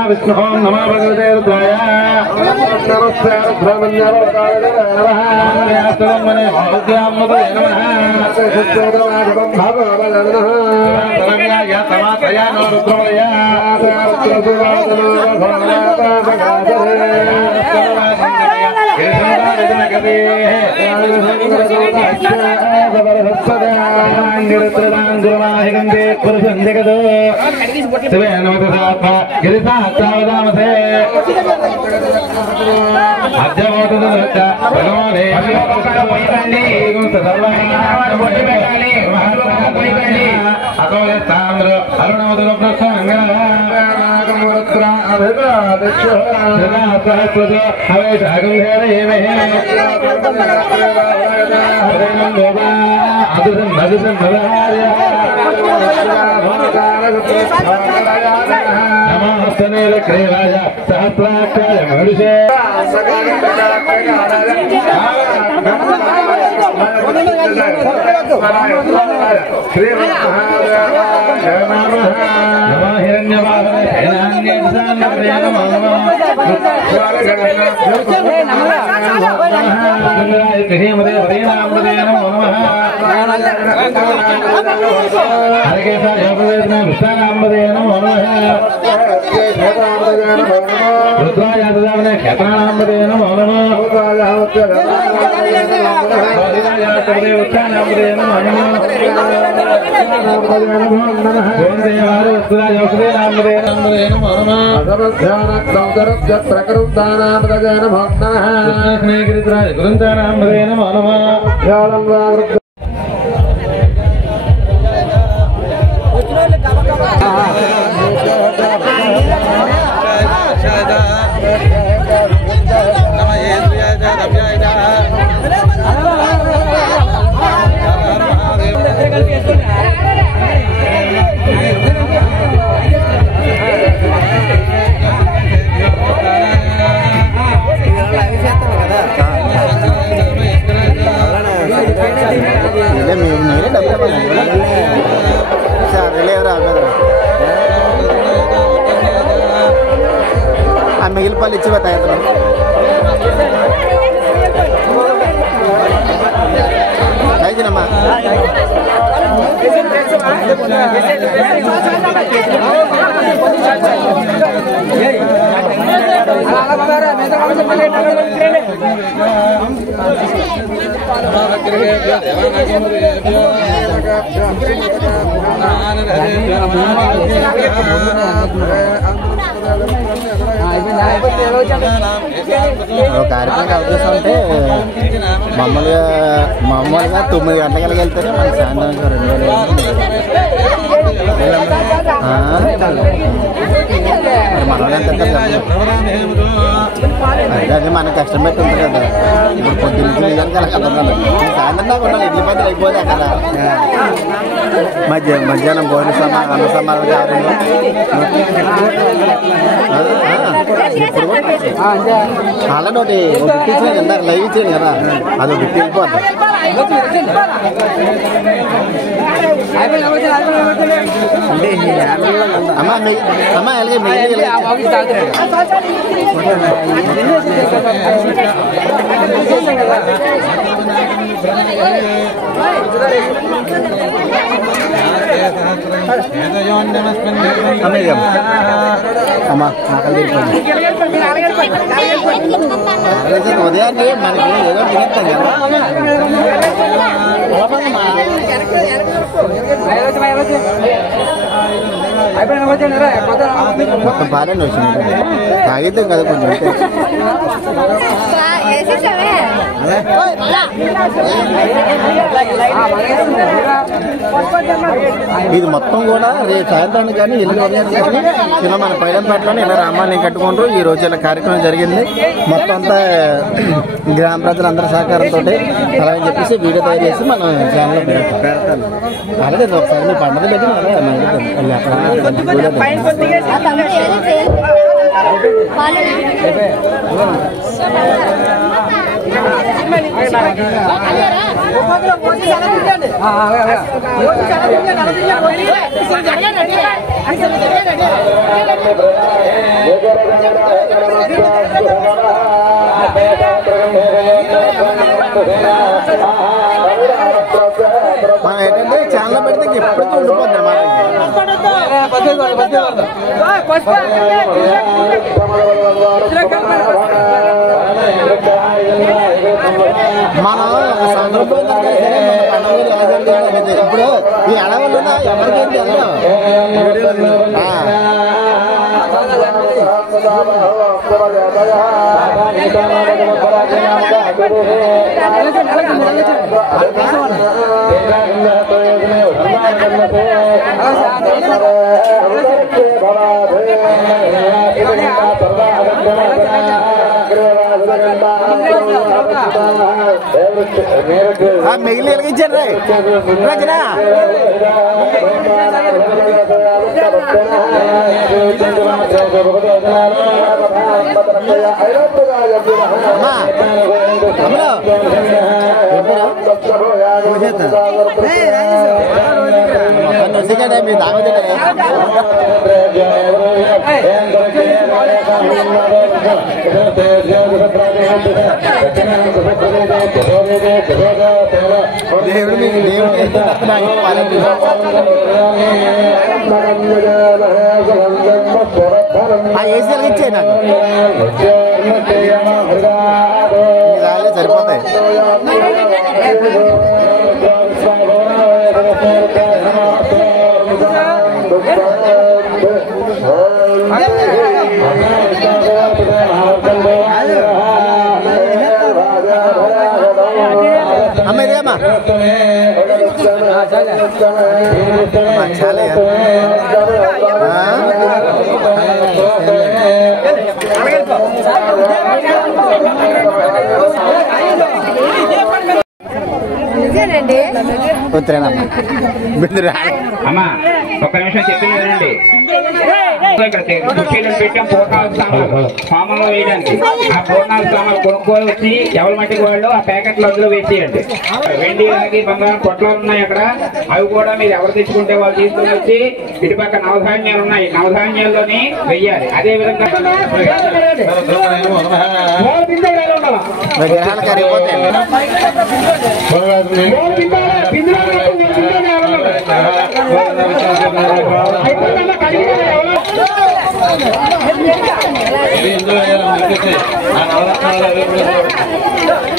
విష్ణు నమో భగవతే రుద్రాయ పురుషం జగదో గిరిసావదామసే క్రీరాజ సహస్రాక్షాయ మనుషే మిగిలిపల్లి ఇచ్చి బతాయి అయినమ్మా కార్యక్రమం అవకాశం అంటే మామూలుగా 9 గంటలకి వెళ్తేనే మనకి సాయంత్రం 2 మనం ఎంత అదే మనకు కష్టం పెట్టి ఉంటుంది కదా. ఇప్పుడు పొద్దున్న కనుక అలా కదా సాయంత్రం దాకా ఉండాలి. ఇడ్లీ పద్ధతి అయిపోతే అక్కడ మధ్యాహ్నం భోజన అన్న సమాధానం కాదు. అలాంటి ఒకటి ఇచ్చిన ఇందాక లైవ్ ఇచ్చాను కదా, అది ఒకటి వెళ్ళిపోద్ది. అమ్మా అలాగే అమ్మా ఉదయాన్నే మనకి ఏదో తినేస్తాం కదా. మొత్తం పాలన వచ్చింది తాగిద్దాం కదా కొంచెం. ఇది మొత్తం కూడా రేపు సాయంత్రం కానీ ఎల్లుండి ఉదయం కానీ ఇలా మన పైడంపేటలోనే ఇలా రామాలయం కట్టుకుంటారు. ఈ రోజు ఇలా కార్యక్రమం జరిగింది. మొత్తం అంతా గ్రామ ప్రజలందరి సహకారంతో అలాగని చెప్పేసి వీడియో తయారు చేసి మన ఛానల్లో పెడతాను. అలాగే ఒకసారి మీ పండుగ దగ్గర మనం ఏంటంటే ఛానల్ పెడితే ఎప్పటికీ ఉండిపోద్ది అన్నమాట. మనం సందర్భంగా ఇప్పుడు ఈ అడవులు ఎవరికైతే వెళ్దాం మిగిలి వెలిగించారు రచన మీరు తాగుతుంటే దేవుడు మీకు దేవుడు ఏసీ ఇచ్చే నాకు సరిపోతాయి. అమ్మ ఇదేమ్మా చాలా అమ్మా ఒక్క నిమిషం చెప్పింది వినండి. పెట్టాం పూర్ణాలు సామాన్లు సామాన్లు వేయడానికి. ఆ పూర్ణాలు సామాన్లు కొనుక్కోవాలి వచ్చి ఎవరి మట్టికి వాళ్ళు ఆ ప్యాకెట్లు అందులో వేసేయండి. వెండి రాగి బంగారం పొట్లాలు ఉన్నాయి అక్కడ, అవి కూడా మీరు ఎవరు తెచ్చుకుంటే వాళ్ళు తీసుకుని వచ్చి ఇటుపక్క నవధాన్యాలు ఉన్నాయి, నవధాన్యాల్లోని వెయ్యాలి. అదే విధంగా ఇది ఇందులో ఆ నవరత్నాలు నమస్కారం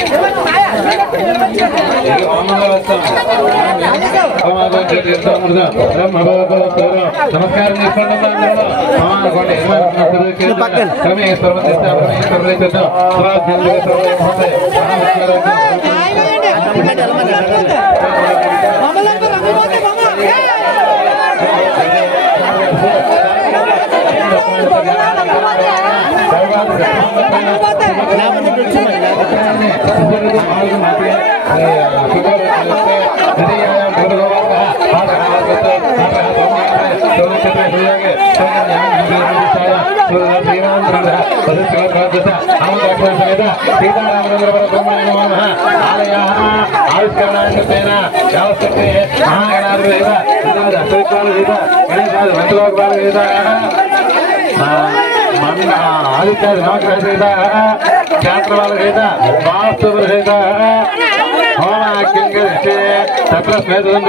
ఆదిత్య నవగ్రహ క్షేత్రవాద వాస్తు తత్ర స్వేదం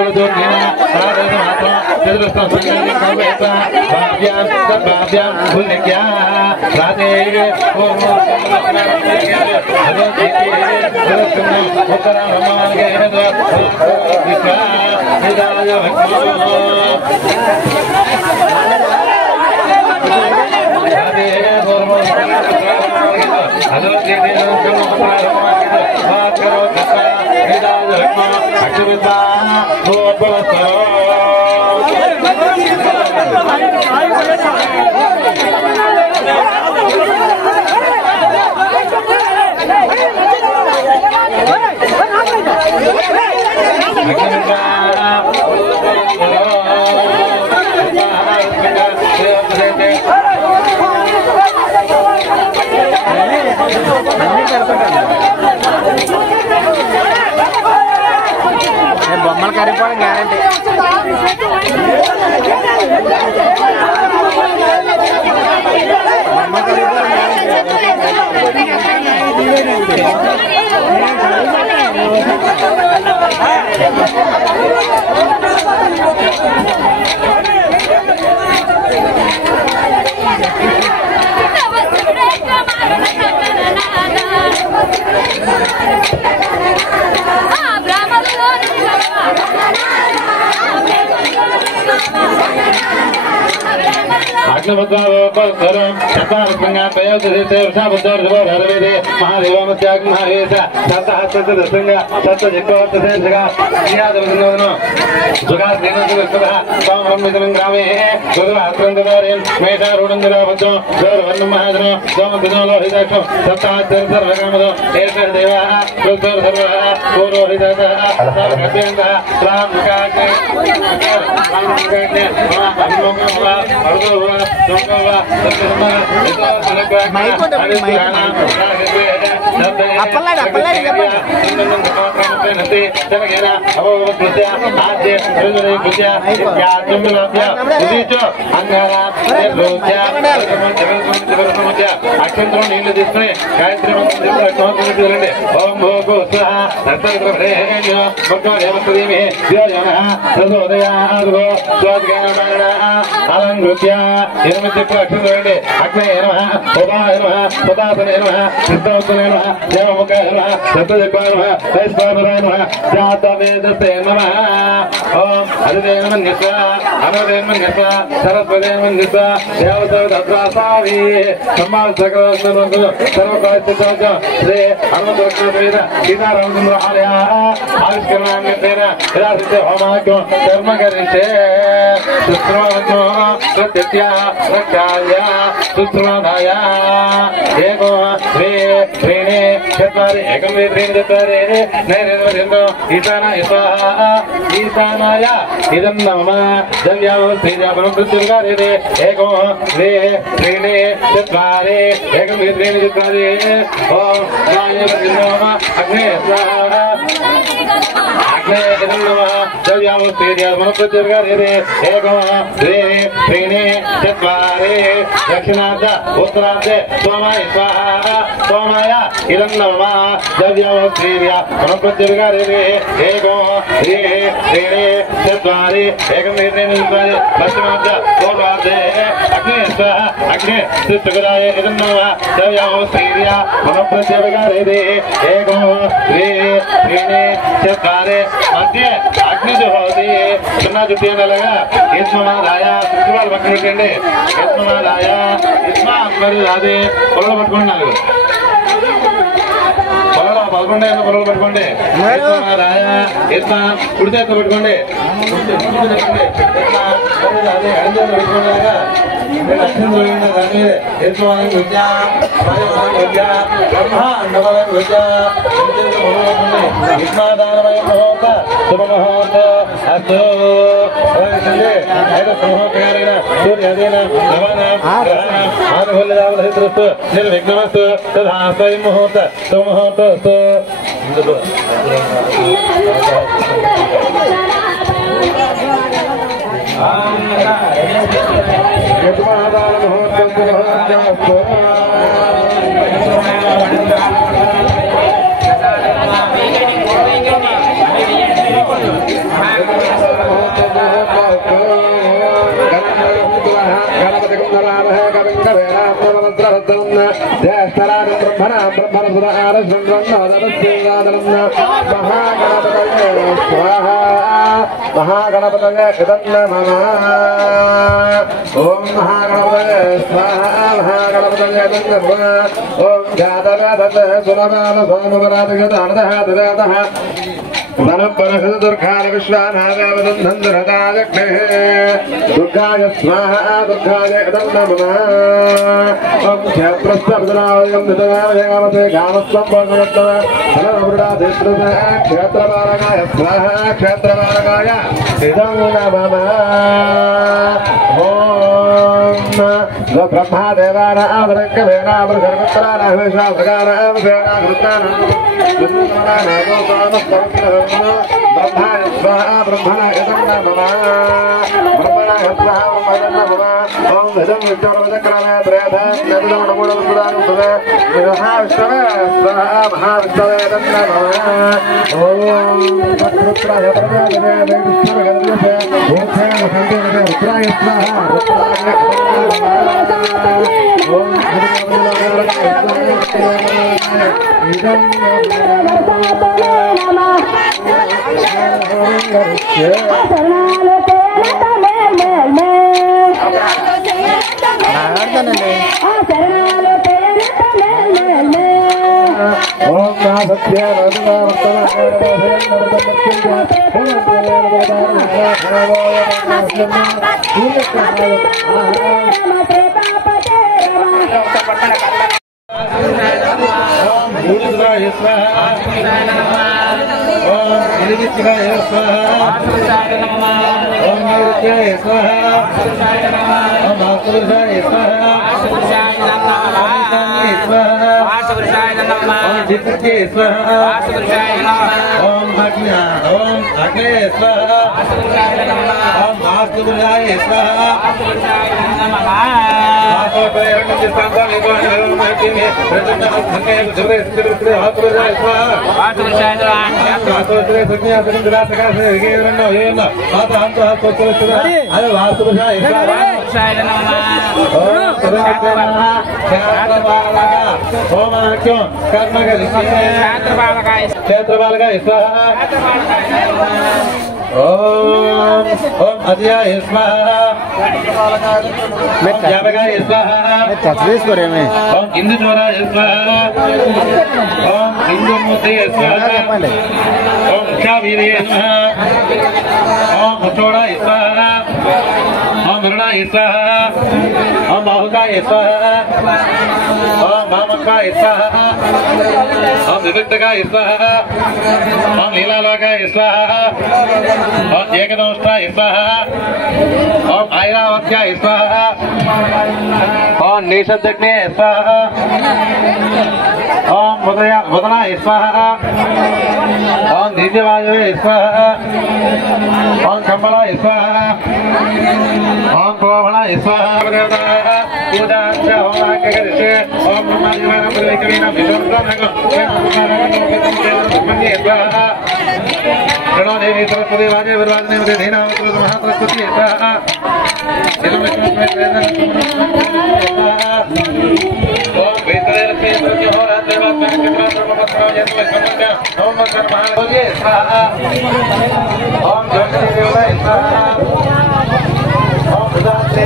బొమ్మలు కరిగిపోవడం గ్యారంటీ. అక్షంతరం నీళ్లు తీసుకుని గాయత్రి మంత్రం ఓం భోగో అలంకృత్య 8 చెట్లు అక్షంతరండి అగ్నయ నమః ఉపాయ నమః పదాసనే నమః సిద్ధోత్తరే నమః దేవముఖాయ నమః సప్తదిక్పాయ నమః వైశ్వానరాయ నమః జాతవేదస్తే నమః ఓం అధిదేవమన్యస్వ అనుదేవమన్యస్వ సరస్వదేవమన్యస్వ దేవతద్రాసావి సమ్మాన సకల సర్వకార్యసిద్ధ శ్రీ హనుమంతవేద సీతారామచంద్ర ఆలయ ఆవిష్కరణాన్యతేన యథాసిద్ధ హోమాగ్యం కర్మకరించే సుశ్రమవంతో ప్రత్యత్య రక్షాయ సుశ్రమదాయ ఏకో శ్రీ శ్రీణి చత్వారి ఏకం శ్రీని చత్వారి నైరేంద్ర ఈశాన స్వాహ ఈశానాయ ఇదం నమ జవ్యామ శ్రీజాపనం మృత్యుగారి ఏకో శ్రీ శ్రీణి చత్వారి ఏకం శ్రీని చత్వారి ఓం నాయ అగ్నే స్వాహ అగ్నే ఇదం నమ दक्षिणार्ध उत्तरार्धे सोमाय स्वाहा सोमाय इदं नमः द्रव्यवस्त्रीर्य मनोप्रत्यर्गारे एको त्रीणि चत्वारि एकं निर्णय पश्चिमार्ध पूर्वार्धे अग्नि स्वाहा अग्नि सुगराय इदं नमः द्रव्यवस्त्रीर्य मनोप्रत्यर्गारे एको त्रीणि चत्वारि मध्ये अग्निजुहोति सुन्ना जुट्टियनलगा यस्मादाय शुक्रवार पక్కన పెట్టండి యస్మాదాయ యస్మా మరి రాదే పొలం పట్టుకున్నాను పొలం 11 ఏమో పొలం పట్టుకోండి యస్మాదాయ యస్మా కుడి చేత పట్టుకోండి యస్మా మరి రాదే ఎడమ చేత పట్టుకోండిగా నేను అక్షరం చూడండి దాని యస్మా విద్యా విద్యా బ్రహ్మ అండవల విద్యా యస్మాదానమయ ముహూర్త శుభ ముహూర్త అస్తు सूर्यादेन आनुकूल्यदावलहितस्तु निर्विघ्नमस्तु तथा स्वयं मुहूर्त सुमुहूर्तस्तु महागणपतये नमः ओम महागणपतये स्वाहा महागणपतये नमः ओम जातवेदः सुरमान सोमवरातगतः ददातः धनपरहृद दुर्गाय विश्वानादेवदन्धरदायग्ने दुर्गाय स्वाहा दुर्गाय नमः ओम क्षेत्रस्वर्गनायं निदयामते गामस्वं भगवत्तः धनवृडाधिष्ठिते क्षेत्रपालकाय स्वाहा क्षेत्रपालकाय इदं नमः ओम ब्रह्माय स्वाहा ब्रह्मण इदं नमः ब्रह्मणाय स्वाहा ब्रह्मण नमः ओम इदं विष्णुरवचक्रमे त्रेधं नमोनमोनमसुदानुसुदे महाविष्णवे स्वाहा महाविष्णवे इदं नमः ओम तत्पुत्राय परमात्मने विष्णुवे गणपते ओम संदेवते रुद्राय स्वाहा रुद्राय ओम इदं क्षेत्रपालकाय स्वाहा ओम ओम अध्याय स्वाहा व्यापकाय स्वाहा ओम इंदुचोराय स्वाहा ओम इंदुमूर्तये स्वाहा ओम क्षावीर्ये नमः ओम हथोड़ाय स्वाहा ओम मृणाय स्वाहा ओम बाहुकाय स्वाहा ओम वामकाय स्वाहा ओम विविक्तकाय स्वाहा ओम लीलालोकाय स्वाहा ओम एकदंष्टाय स्वाहा ओम ऐरावत्याय स्वाहा ओम निषद्दग्ने स्वाहा ఓం వదనాయ స్వాహ ఓం దివ్యవాయువే స్వాహ ఓం కంబళాయ స్వాహ ఓం కోవణాయ స్వాహ పూజాంచ హోమాంగరిషే ఓం బ్రహ్మాదివాన ప్రవేకవేన విశోధనగం స్వాహ ప్రణో దేవి సరస్వతి వాజే విర్వాజనే ధీనావతృత మహాసరస్వతి స్వాహ ఓం వేదలక్ష్మీ ఓం జ్యోతిదేవాయ స్వాహ ఓం ప్రజాపతే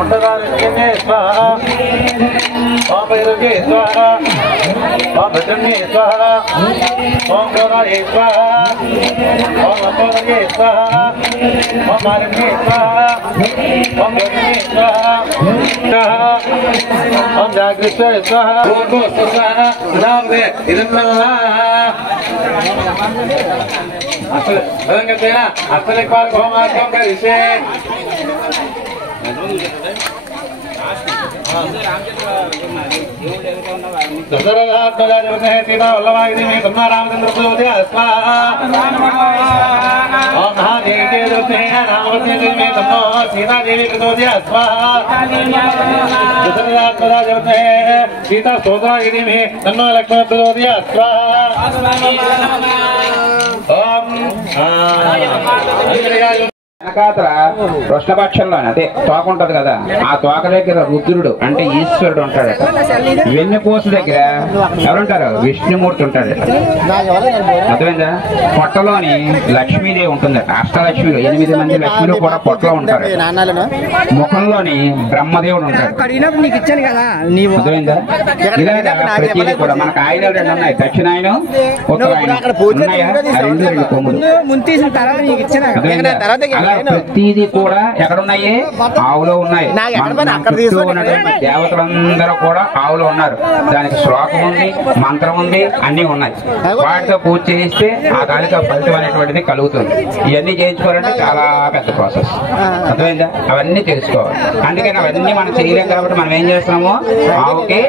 ఉండదానే స్వాహ ఓం భైరవే స్వాహ ఓం భద్రమే స్వాహ ఓం గౌరాయ స్వాహ ఓం అపోదయే స్వాహ ఓం మాలిన్యే స్వాహ ఓం గౌరమే స్వాహ ఓం జాగృతే స్వాహ ఓం స్వాహ నామే ఇదన్న అసలు అదంగతేనా అసలు కాల్ హోమార్గం కరిసే सीता वल्लभागिनी में ब्रह्मा रामचंद्र प्रचोदयात् स्वाहा ओम महादेवी के रूपे रामवती देवी में ब्रह्मा सीता देवी प्रचोदयात् स्वाहा सीता स्तोत्रागिनी में ब्रह्मा लक्ष्मण प्रचोदयात् स्वाहा ओम వెనకాతల కృష్ణపక్షంలో అదే తోక ఉంటది కదా ఆ తోక దగ్గర రుద్రుడు అంటే ఈశ్వరుడు ఉంటాడట. వెన్నెపూస దగ్గర ఎవరుంటారు? విష్ణుమూర్తి ఉంటాడట. అర్థమైందా? పొట్టలోని లక్ష్మీదేవి ఉంటుందట. అష్టలక్ష్మిలు 8 మంది లక్ష్మిలు కూడా పొట్టలో ఉంటారు. ముఖంలోని బ్రహ్మదేవుడు ఉంటాడు. అర్థమైందా? ఇలాగా ప్రతిదీ కూడా మనకు ఆయుధాలు 2 ఉన్నాయి. దక్షిణాయనం ఉత్తరాయణం ఉన్నాయా? 2 కొమ్ములు. ప్రతిదీ కూడా ఎక్కడున్నాయి? ఆవులో ఉన్నాయి. దేవతలందరూ కూడా ఆవులో ఉన్నారు. దానికి శ్లోకం ఉంది, మంత్రం ఉంది, అన్ని ఉన్నాయి. వాటితో పూజ చేస్తే ఆ దానికి ఫలితం అనేటువంటిది కలుగుతుంది. ఇవన్నీ చేయించుకోవాలంటే చాలా పెద్ద ప్రాసెస్. అర్థమైందా? అవన్నీ తెలుసుకోవాలి. అందుకని అవన్నీ మనం చేయలేం కాబట్టి మనం ఏం చేస్తున్నాము? ఆవుకి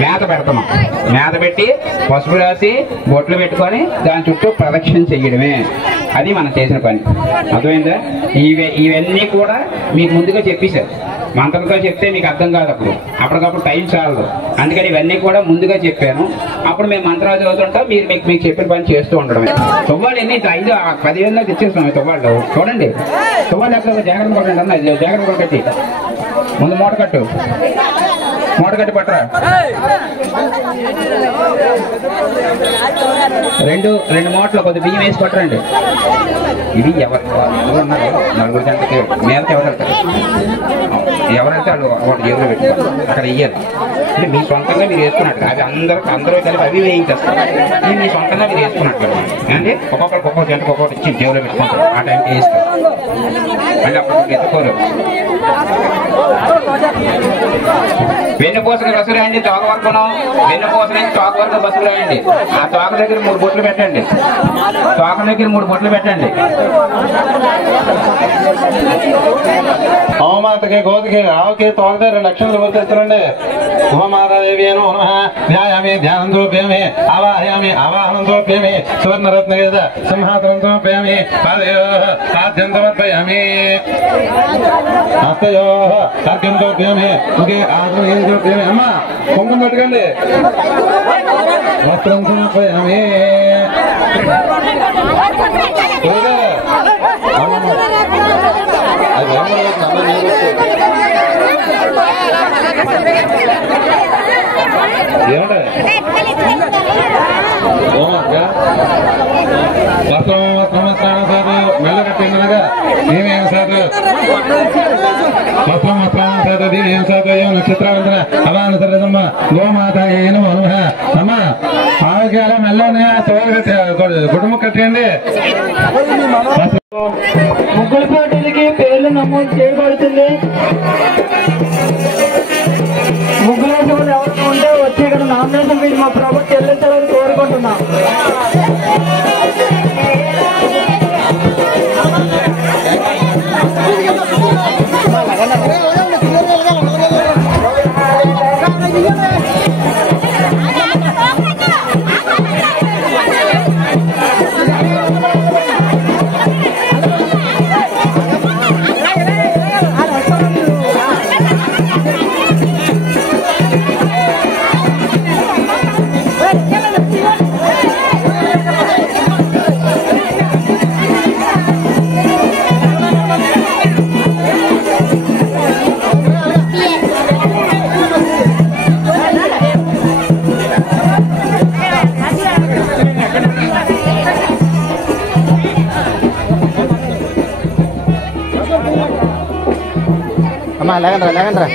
మేత పెడతాము. మేత పెట్టి పసుపు రాసి బొట్లు పెట్టుకొని దాని చుట్టూ ప్రదక్షిణ చెయ్యడమే. అది మనం చేసిన పని. అర్థమైందా? ఇవన్నీ కూడా మీకు ముందుగా చెప్పేశారు. మంత్రంతో చెప్తే మీకు అర్థం కాదు. అప్పటికప్పుడు టైం చాలదు. అందుకని ఇవన్నీ కూడా ముందుగా చెప్పాను. అప్పుడు మేము మంత్రాలు చదువుతుంటాం. మీరు మీకు చెప్పిన పని చేస్తూ ఉండడమే. తువ్వాళ్ళు ఎన్ని 5-10 తెచ్చేస్తున్నాం. తువ్వాళ్ళు చూడండి. తువ్వాళ్ళు ఎక్కడ జాగ్రత్త పడండి అన్న. జాగ్రత్త కట్టి ముందు మూట కట్టు పట్టరా. రెండు మూటలు కొద్ది బియ్యం వేసి పట్టరండి. ఇది ఎవరు ఉన్నారు? 4 గంటలకి మేరకు ఎవరైతే వాళ్ళు జేబులో పెట్టుకోవాలి. అక్కడ ఇయ్యాలి. అంటే మీ సొంతంగా మీరు వేసుకున్నట్టు. అవి అందరూ కలిపి అవి వేయించేస్తారు. ఇది మీ సొంతంగా మీరు వేసుకున్నట్టు. అంటే ఒక్కొక్కరికి ఒక్కొక్క గంటకు ఒక్కొక్కటి ఇచ్చి జేబులో పెట్టుకుంటారు. ఆ టైంకి వేస్తారు. మళ్ళీ అప్పుడు ఎత్తుకోరు. వెన్నుపూసకి బస్సు రాయండి. తోక వరకు వెన్నుపూస నుంచి తోక వరకు బస్సు రాయండి. ఆ తోక దగ్గర 3 బొట్లు పెట్టండి. తోక దగ్గర 3 బొట్లు పెట్టండి. హోమాతకి గోతికి ఆవుకి తోకతే 2 అక్షంతలు గుర్తిస్తారండి. ఉమాదేవి అని ధ్యాయామి ధ్యానం తోప్యామి ఆవాహయామి ఆవాహనం తోప్యామి సువర్ణరత్న సింహాసనం తోప్యామి సాధ్యం సమర్పయామి హస్తయో సాధ్యం తోప్యామి ముఖే ఆత్మీయం తోప్యామి. అమ్మ కుంకుమ పెట్టుకోండి. వస్త్రం సమర్పయామి. ఏమంటే దీవేం సాధు వస్త్రం వస్త్రం సాధు దీవేం సాధు నక్షత్రవంతన అవానసరదమ్మ గోమాత ఏను అనుభ అమ్మ ఆరోగ్యాల మెల్లనే కుటుంబం కట్టండి. ముగ్గుల పోటీలకి పేర్లు నమోదు చేయబడుతుంది. ముగ్గుల ఎవరు ఉంటే వచ్చి ఇక్కడ నామినేషన్ ఫీజు మా ప్రభుత్వం చెల్లించాలని కోరుకుంటున్నాం. అమ్మా లేకండ్రా లేకండ్రా.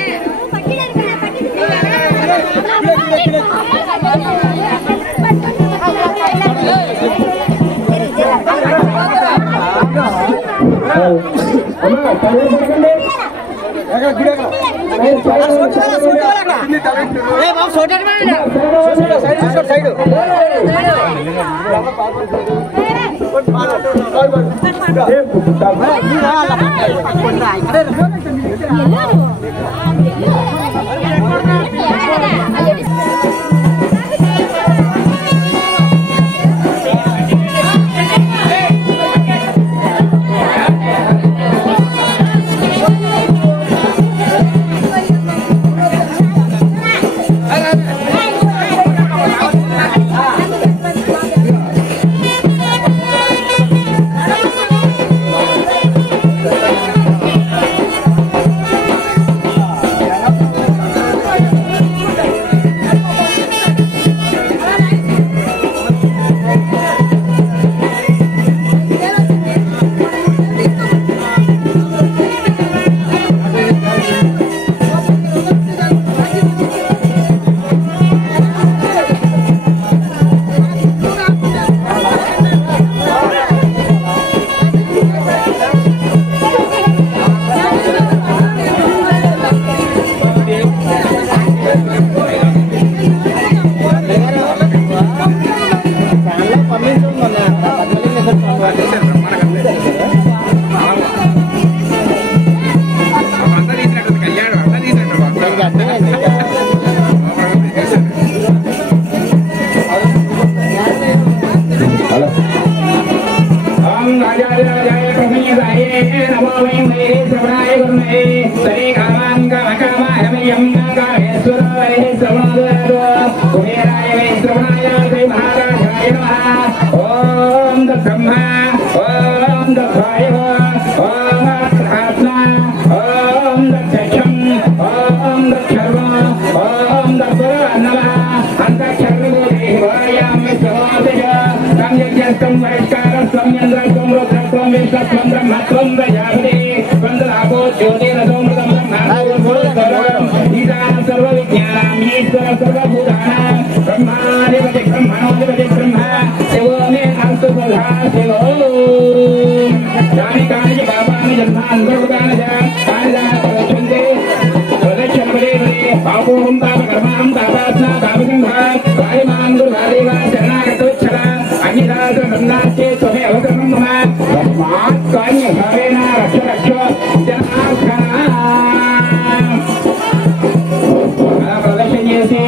ప్రదర్శన చేసి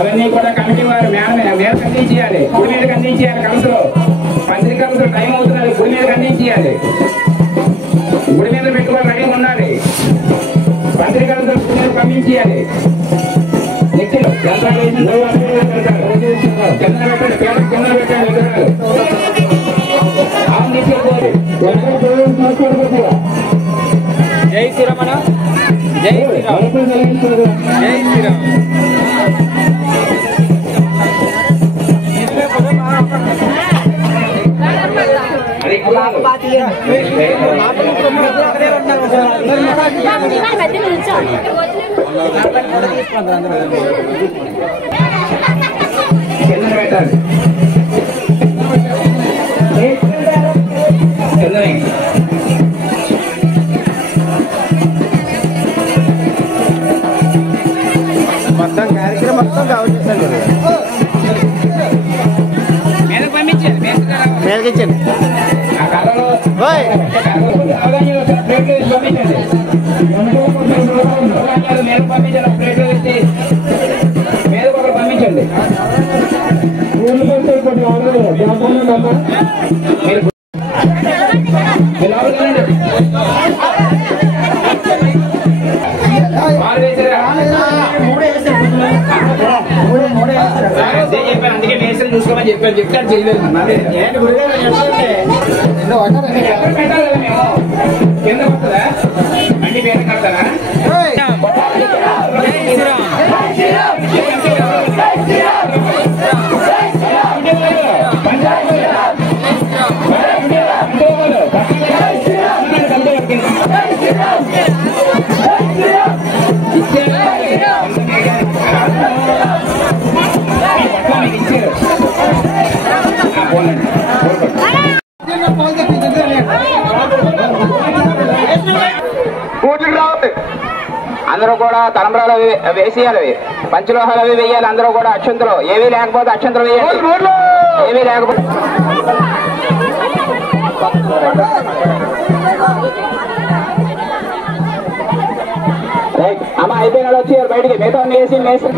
అవన్నీ కూడా కమిటీ వారు మేరకు అందించేయాలి. గుడి మీదకి అందించేయాలి. కలుసులో పత్రికలతో టైం అవుతున్నది. గుడి మీదకి అందించేయాలి. గుడి మీద పెట్టుకొని రెడీగా ఉండాలి. పత్రికలతో గుడి మీద పంపించేయాలి. నెక్కిలో కింద పెట్టండి. కింద పెట్టండి. జై శ్రీరామణ. జై శ్రీరామ్. జై శ్రీరామ్. అది మొత్తం కార్యక్రమం మొత్తం కావచ్చేసండి మేలకిచ్చండి పంపించండి అందుకే మేసలు చూసుకోమని చెప్పాను చెప్తాను చేయలేదు కింద వస్తుందా అండి పేరు కడతారా అందరూ కూడా తలంబ్రాలు వేసేయాలి పంచలోహాలు అవి వేయాలి అందరూ కూడా అక్షంతలు ఏవీ లేకపోతే అక్షంతలు వేయాలి ఏవీ లేకపోతే అమ్మ అయిపోయిన వాళ్ళు వచ్చారు బయటికి మిగతా వేసి మేసి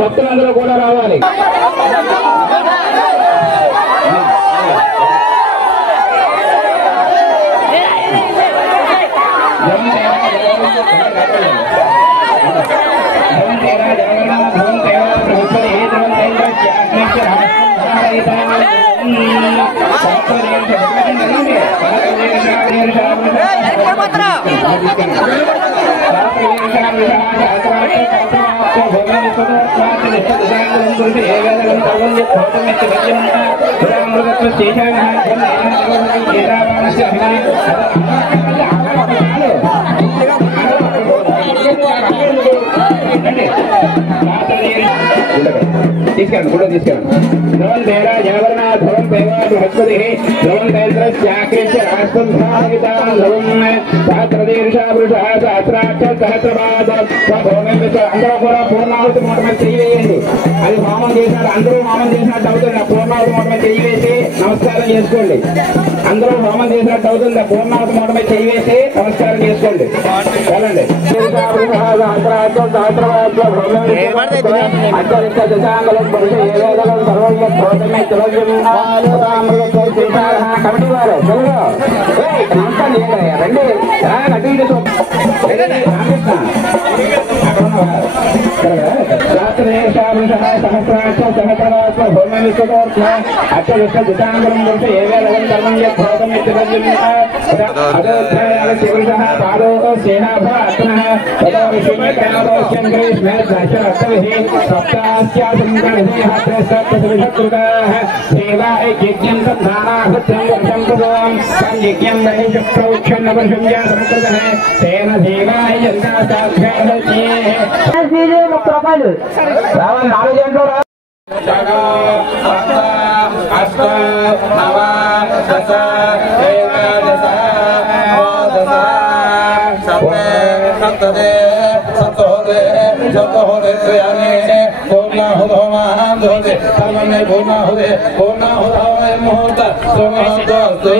భక్తులందరూ కూడా రావాలి తీసుకెళ్ళండి కూడా తీసుకెళ్ళండి ధ్రువం తేరా జనవరణ ధ్రువం తేవా బృహస్పతి ధ్రువం తైత్రస్యాకృత్య రాష్ట్రం ధ్రువం సహస్రదీర్ష వృష సహస్రాక్ష సహస్రపాద అందరూ కూడా పూర్ణాహుతి మూట మీద చెయ్యి వేయండి అది హోమం చేసినట్టు అందరూ హోమం చేసినట్టు అవుతుంది పూర్ణాహుతి మూట మీద చెయ్యి వేసి నమస్కారం చేసుకోండి అందరూ హోమం చేసినట్టు అవుతుంది పూర్ణాహుతి మూట మీద చెయ్యి వేసి నమస్కారం చేసుకోండి వెళ్ళండి కమిటీ వారు రండి అష్ట నవ దశ ఏకాదశ सप्तदे सप्तहोदे सप्तहोदे त्रयाने पूर्णाहुतोमान् दोदे सर्वन्ने पूर्णाहुते पूर्णाहुतोमाय मुहूर्त सुमुहूर्तस्तु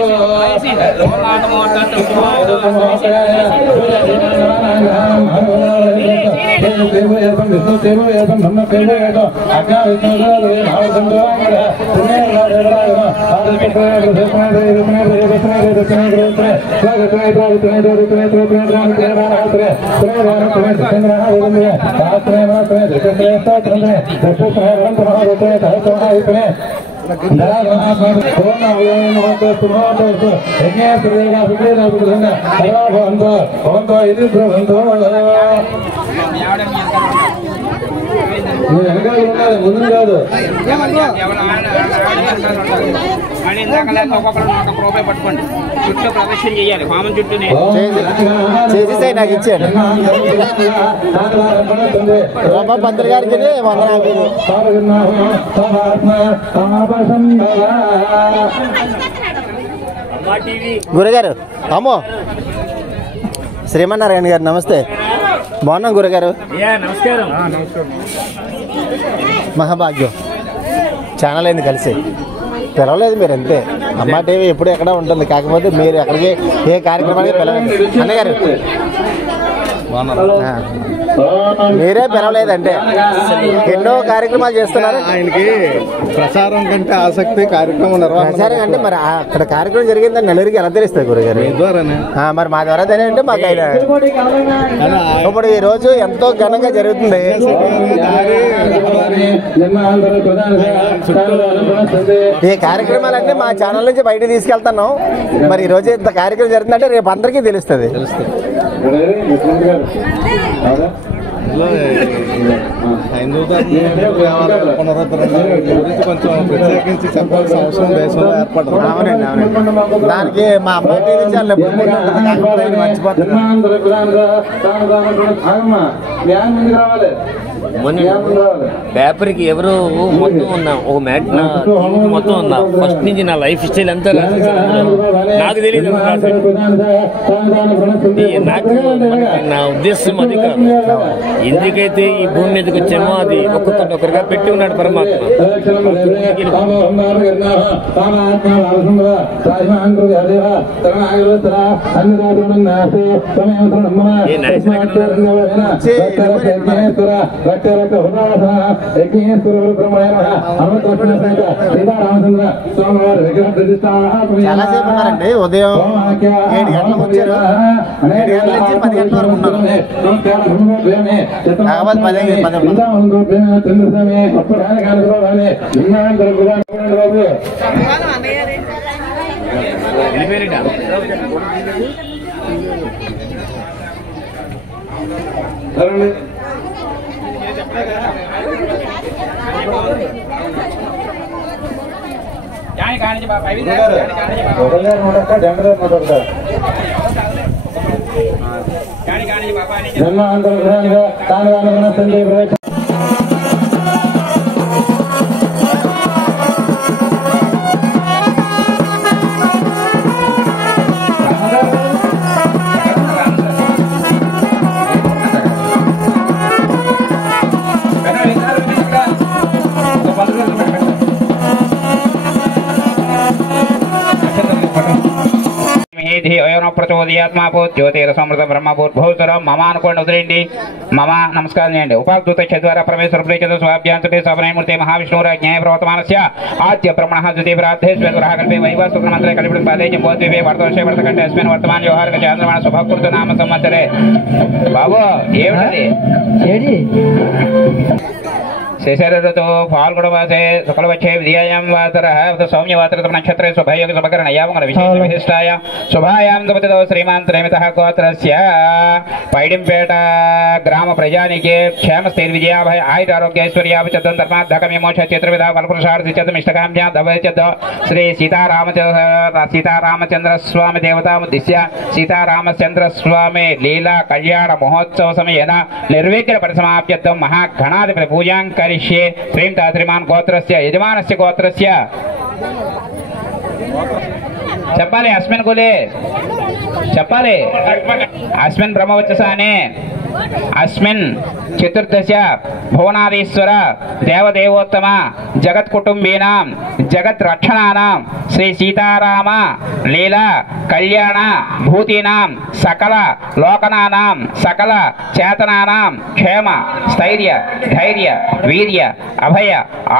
ముందు కాదు రూపాయి పట్టుకోండి చుట్టూ ప్రదర్శన చేయాలి హోమం చుట్టూనే చేసేసాయి నాకు ఇచ్చాడు పంతులు గారికి గురుగారు అమ్మో శ్రీమన్నారాయణ గారు నమస్తే. బాగున్నాం గురుగారు. నమస్కారం. మహాభాగ్యం ఛానల్ అయింది కలిసి పిలవలేదు మీరు అంతే. అమ్మా టీవీ ఎప్పుడు ఎక్కడ ఉంటుంది, కాకపోతే మీరు ఎక్కడికి ఏ కార్యక్రమానికి పిలవండి అన్నగారు. మీరే పిలవలేదంటే ఎన్నో కార్యక్రమాలు చేస్తున్నారు. ఆయనకి ప్రసారం కంటే ఆసక్తి కార్యక్రమం ప్రసారం అంటే మరి అక్కడ కార్యక్రమం జరిగిందని నలుగురికి ఎలా తెలుస్తుంది గురుగారు? మరి మా ద్వారా తెలియంటే మాకు ఆయన ఇప్పుడు ఈ రోజు ఎంతో ఘనంగా జరుగుతుంది. ఈ కార్యక్రమాలన్నీ మా ఛానల్ నుంచి బయటకు తీసుకెళ్తున్నాం. మరి ఈ రోజు ఇంత కార్యక్రమం జరుగుతుందంటే రేపు అందరికీ తెలుస్తుంది. హైందూ పునరుద్ధరణ గురించి కొంచెం ప్రత్యేకించి చెప్పాల్సిన అవసరం దేశంలో ఏర్పడదు. అవునండి అవునండి. దానికి మా అమ్మాయి టీవీ ఛానల్ ఎప్పుడు పేపర్కి ఎవరు మొత్తం ఉన్నా ఒక మ్యాట్ మొత్తం ఉన్నా ఫస్ట్ నుంచి నా లైఫ్ స్టైల్ అంతా నాకు తెలియదు. నాకు నా ఉద్దేశం అది కాదు. ఎందుకైతే ఈ భూమి మీదకి వచ్చామో అది ఒక్కొక్కరిగా పెట్టి ఉన్నాడు పరమాత్మ. చాలాసేపు ఉన్నారండి. ఉదయం 7 గంటలకు వచ్చారు. 7 గంటల నుంచి 10 గంటల వరకు ఉన్నారు. కాకపోతే 10 జ్యోతిరసమృత బ్రహ్మభూర్భూతరం మమ అనుకోండి, వదిలేండి. మమ నమస్కారం చేయండి. ఉపాదూత ద్వారా పరమేశ్వర ప్రేక్షత స్వాభ్యాంతుడే సవనమూర్తి మహావిష్ణురాజ్ఞాయ ప్రవర్తమానస్య ఆద్య బ్రహ్మణ ద్వితీయప్రార్థేశ్వరకల్పే వైవాసుమంత్రే కలిపిత పాదేజం బోద్వే వర్తవర్షే వర్తకంటే అస్మిన్ వర్తమాన వ్యవహారిక చాంద్రమాణ శుభకృత నామ సంవత్సరే. బాబు ఏమిటది? శశరతో ఫాల్గుణవాసే శుక్లవచ్చే విద్యాయాం వాతర సౌమ్యవాతర నక్షత్రే శుభయోగ శుభకరణ యామంగళ విశేష విశిష్టాయ శుభాయాం దుపతితో శ్రీమాన్ త్రేమితః గోత్రస్య పైడింపేట గ్రామ ప్రజానికి క్షేమ స్థైర్య విజయాభయ ఆయుర ఆరోగ్యైశ్వర్యాభిచద్దం ధర్మాద్ధకమే మోక్ష చిత్రవిధ ఫలపురుషార్థి చద్దం ఇష్టకామ్య దవచద్ద శ్రీ సీతారామచంద్ర స్వామి దేవతాముద్దిశ్య సీతారామచంద్ర స్వామి లీలా కళ్యాణ మహోత్సవ సమయేన నిర్విఘ్న పరిసమాప్యర్థం మహాగణాధిపతి పూజాం కరిష్యే. శ్రీం శ్రీమాన్ గోత్రస్య యజమానస్య గోత్రస్య చెప్పాలి. అస్మిన్ కులే చెప్పాలి. అస్మిన్ బ్రహ్మవచ్చసానే అస్మిన్ చతుర్దశ భువనాదీశ్వర దేవదేవోత్తమ జగత్కుటుంబీనాం జగత్ రక్షణానాం శ్రీ సీతారామ లీలా కళ్యాణ భూతీనాం సకల లోకనానాం సకల చేతనానాం క్షేమ స్థైర్య ధైర్య వీర్య అభయ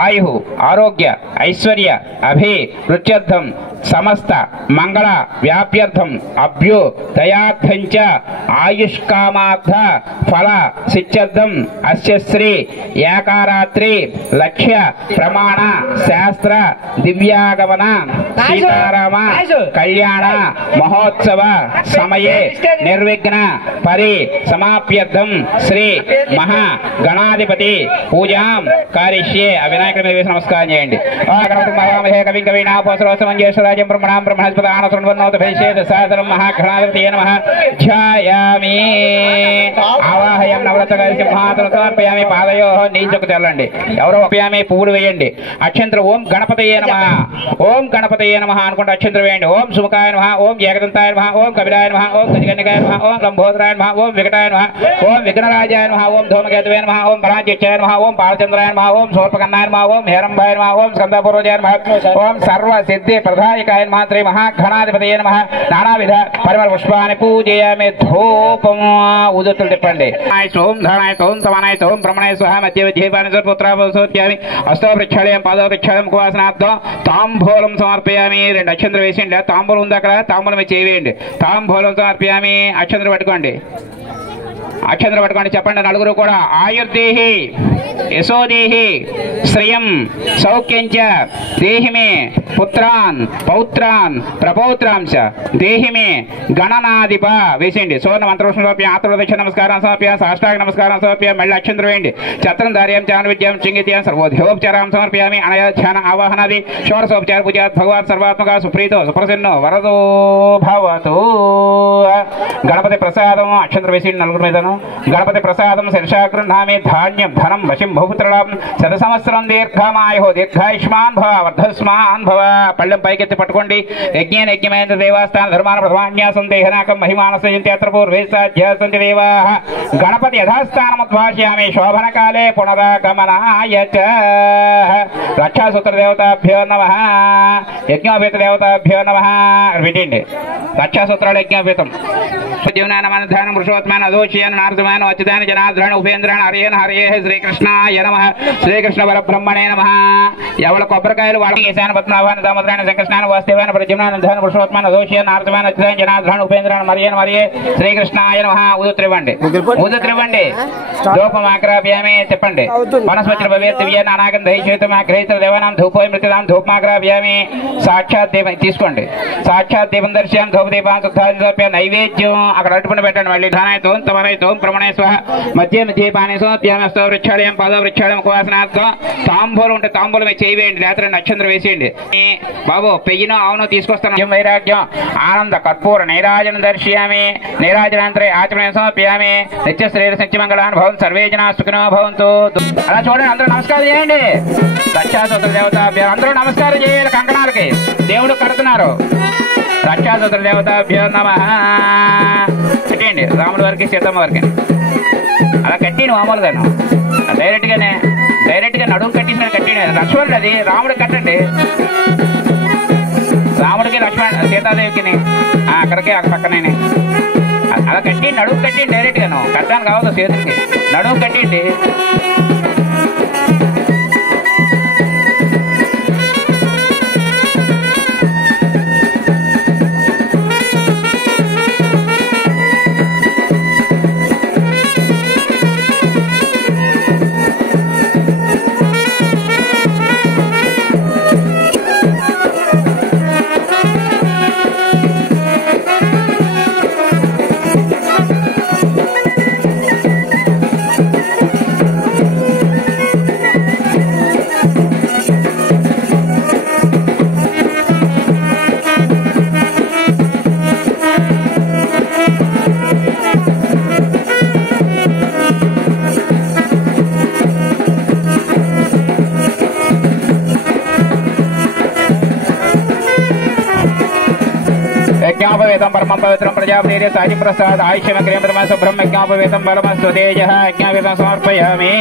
ఆయు ఆరోగ్య ఐశ్వర్య అభివృత్యర్థం సమస్త మంగళ వ్యాప్యర్థం అభ్యుదయార్థంచ ఆయుష్కామార్థ ఫల సిద్ధ్యర్థం అస్య శ్రీ ఏకారాత్రి లక్ష్య ప్రమాణ శాస్త్ర దివ్యాగమన సీతారామ కళ్యాణ మహోత్సవ సమయే నిర్విఘ్న పరి సమాప్యర్థం శ్రీ మహా గణాధిపతి పూజాం కారిష్యే. ఆ వినాయకుడి మీద వేసి నమస్కారం చేయండి. కవిం కవీనాపోసరోసమంజేశ్వరాజం బ్రహ్మణాం బ్రహ్మణస్పదానసృణ్వన్నోతభైషేత సాదరం మహాగణాధిపతయే నమః. ధ్యాయామి ఆవాహయం నవరత్నగరి సింహాసనం సమర్పయామి. పాదయోః నీచుకు తెల్లండి. ఎవరో ఉపయామి పువ్వులు వేయండి. అక్షంతరం ఓం గణపతయే నమః ఓం గణపతయే నమః అనుకుంటే అక్షంతరం వేయండి. ఓం సుముఖాయ నమః ఓం ఏకదంతాయ నమః ఓం కపిలాయ నమః ఓం గజకన్యకాయ నమః ఓం లంబోదరాయ నమః ఓం వికటాయ నమః ఓం విఘ్నరాజాయ నమః ఓం ధూమకేతవే నమః ఓం పరాజ్యక్షాయ నమః ఓం పాలచంద్రాయ నమః ఓం శూర్పకర్ణాయ నమః ఓం హేరంబాయ నమః ఓం స్కందపూర్వజాయ నమః ఓం సర్వ సిద్ధి ప్రదాయకాయ నమః శ్రీ మహాగణాధిపతయే నమః. నానావిధ పరిమళ పుష్పాన్ని పూజయామి. ధూపం ఉదుతులు తిప్పండి. ఓం ధానాయ ఓం సమానాయ ఓం బ్రహ్మణాయ స్వహ మధ్య విద్యేపాని పుత్రామి అస్తో ప్రక్షాళయం పాదో ప్రక్షాళం కువాసనార్థం తాంబూలం సమర్పయామి. 2 అక్షంతలు వేసేయండి. తాంబూలం ఉంది అక్కడ, తాంబూలం చేయండి. తాంబూలం సమర్పయామి. అక్షంతలు పట్టుకోండి. అక్షంతలు పట్టుకోండి. చెప్పండి నలుగురు కూడా. ఆయుర్దేహి యశోదేహి శ్రియం సౌఖ్యంచ దేహిమే పుత్రాన్ పౌత్రాన్ ప్రపౌత్రాంశ దేహిమే గణనాధిప వేసేయండి. సువర్ణ మంత్రోషం సమర్ప్య ఆత్మదక్ష నమస్కారం సమర్ప్య సాష్టాంగ నమస్కారం సమర్ప్య మళ్ళీ అక్షంతరం వేయండి. చత్రం ధార్యం చాన విద్యాం చింగిత్యాం సర్వోధ్యోపచారం సమర్పయామి. అనయ ధ్యాన ఆవాహనాది షోడశోపచార పూజాత్ భగవాన్ సర్వాత్మక సుప్రీతో సుప్రసన్నో వరదో భవతు. గణపతి ప్రసాదం అక్షంతరం వేసేయండి నలుగురు మీదను. గణపతి ప్రసాదం శిర్షాగృహామి. ధాన్యం ధనం వశం బహుపుత్రలాభం శత సంవత్సరం దీర్ఘమాయో దీర్ఘాయుష్మాన్ భవ వర్ధస్మాన్ భవ. పళ్ళెం పైకెత్తి పట్టుకోండి. యజ్ఞేన యజ్ఞమేంద్ర దేవాస్థాన ధర్మాన ప్రధాన్యాసం దేహనాకం మహిమానసంత్యత్ర పూర్వే సాధ్యాసంతి దేవాః. గణపతి యథాస్థానముద్వాస్యామి. శోభనకాలే పునరాగమనాయ చ. రక్షాసూత్ర దేవతాభ్యో నమః. యజ్ఞోపేత దేవతాభ్యో నమః. పెట్టండి. రక్షాసూత్రాలు యజ్ఞోపేతం. జీవనానమనధానం పురుషోత్తమాన అదోషయాన నారదమాన అచ్యుతాన జనార్దన ఉపేంద్రాన హరేన హరే శ్రీకృష్ణాయ నమః. శ్రీకృష్ణ పరబ్రహ్మణే నమః. ఎవరి కొబ్బరికాయలు వాళ్ళ ఈశాన పద్మనాభాన దామోదరాన సంకృష్ణాన వాసుదేవాన ప్రజమ్నానందాన పురుషోత్తమాన అదోషయాన నారదమాన అచ్యుతాన జనార్దన ఉపేంద్రాన మర్యేన మర్యే శ్రీకృష్ణాయ నమః. ఉదుత్రివ్వండి. ఉదుత్రివ్వండి. ధూపమాగ్రాభ్యామి. చెప్పండి. వనస్పతి భవే దివ్య నానాగం దహిచేతమాగ్రహిత దేవానాం ధూపోయ మృత్యుదాం ధూపమాగ్రాభ్యామి. సాక్షాత్ దీపం తీసుకోండి. సాక్షాత్ దీపం దర్శనం ధూపదీపాన్ శుద్ధాది నైవేద్యం అక్కడ అట్టుకుని పెట్టండి. మళ్ళీ ధానాయతో తమరైతో ప్రమణేశ్వ మధ్య మధ్య పానేశ్వరస్తో వృక్షాళయం పాద వృక్షాళయం కువాసనార్థం. తాంబూలం ఉంటే తాంబూలం చేయండి. రాత్రి నక్షత్రం వేసేయండి. బాబు పెయ్యను అవును తీసుకొస్తాను. వైరాగ్యం ఆనంద కర్పూర నైరాజనం దర్శయామి. నైరాజనాంతరే ఆచమనం సమర్పయామి. నిత్య శ్రేయ సత్యమంగళాన్ భవంతు సర్వే జనా సుఖినో భవంతు. అలా చూడండి. అందరూ నమస్కారం చేయండి. రక్షాసూత్ర దేవతాభ్యో అందరూ నమస్కారం చేయాలి. కంకణాలకి దేవుడు కడుతున్నారు. రక్షాసూత్ర దేవతాభ్యో నమః. కట్టండి. రాముడి వారికి సీతమ్మ వారికి అలా కట్టిండి. మామూలుగా డైరెక్ట్గా నడుము కట్టేసిన కట్టండి. లక్ష్మణుడు అది రాముడు కట్టండి. రాముడికి లక్ష్మణ సీతాదేవికి అక్కడికి అక్కడ పక్కనే అలా కట్టి నడుము కట్టండి. డైరెక్ట్గాను కట్టడానికి కావద్దు. చేతులకి నడుము కట్టండి. यज्ञापवेतं परमं पवित्रं प्रजापतिर्य साजि प्रसाद आयुष्यमग्रेमतमः शुभ्रं यज्ञापवेतं बलमस्तु तेजः यज्ञापवेतं समर्पयामि.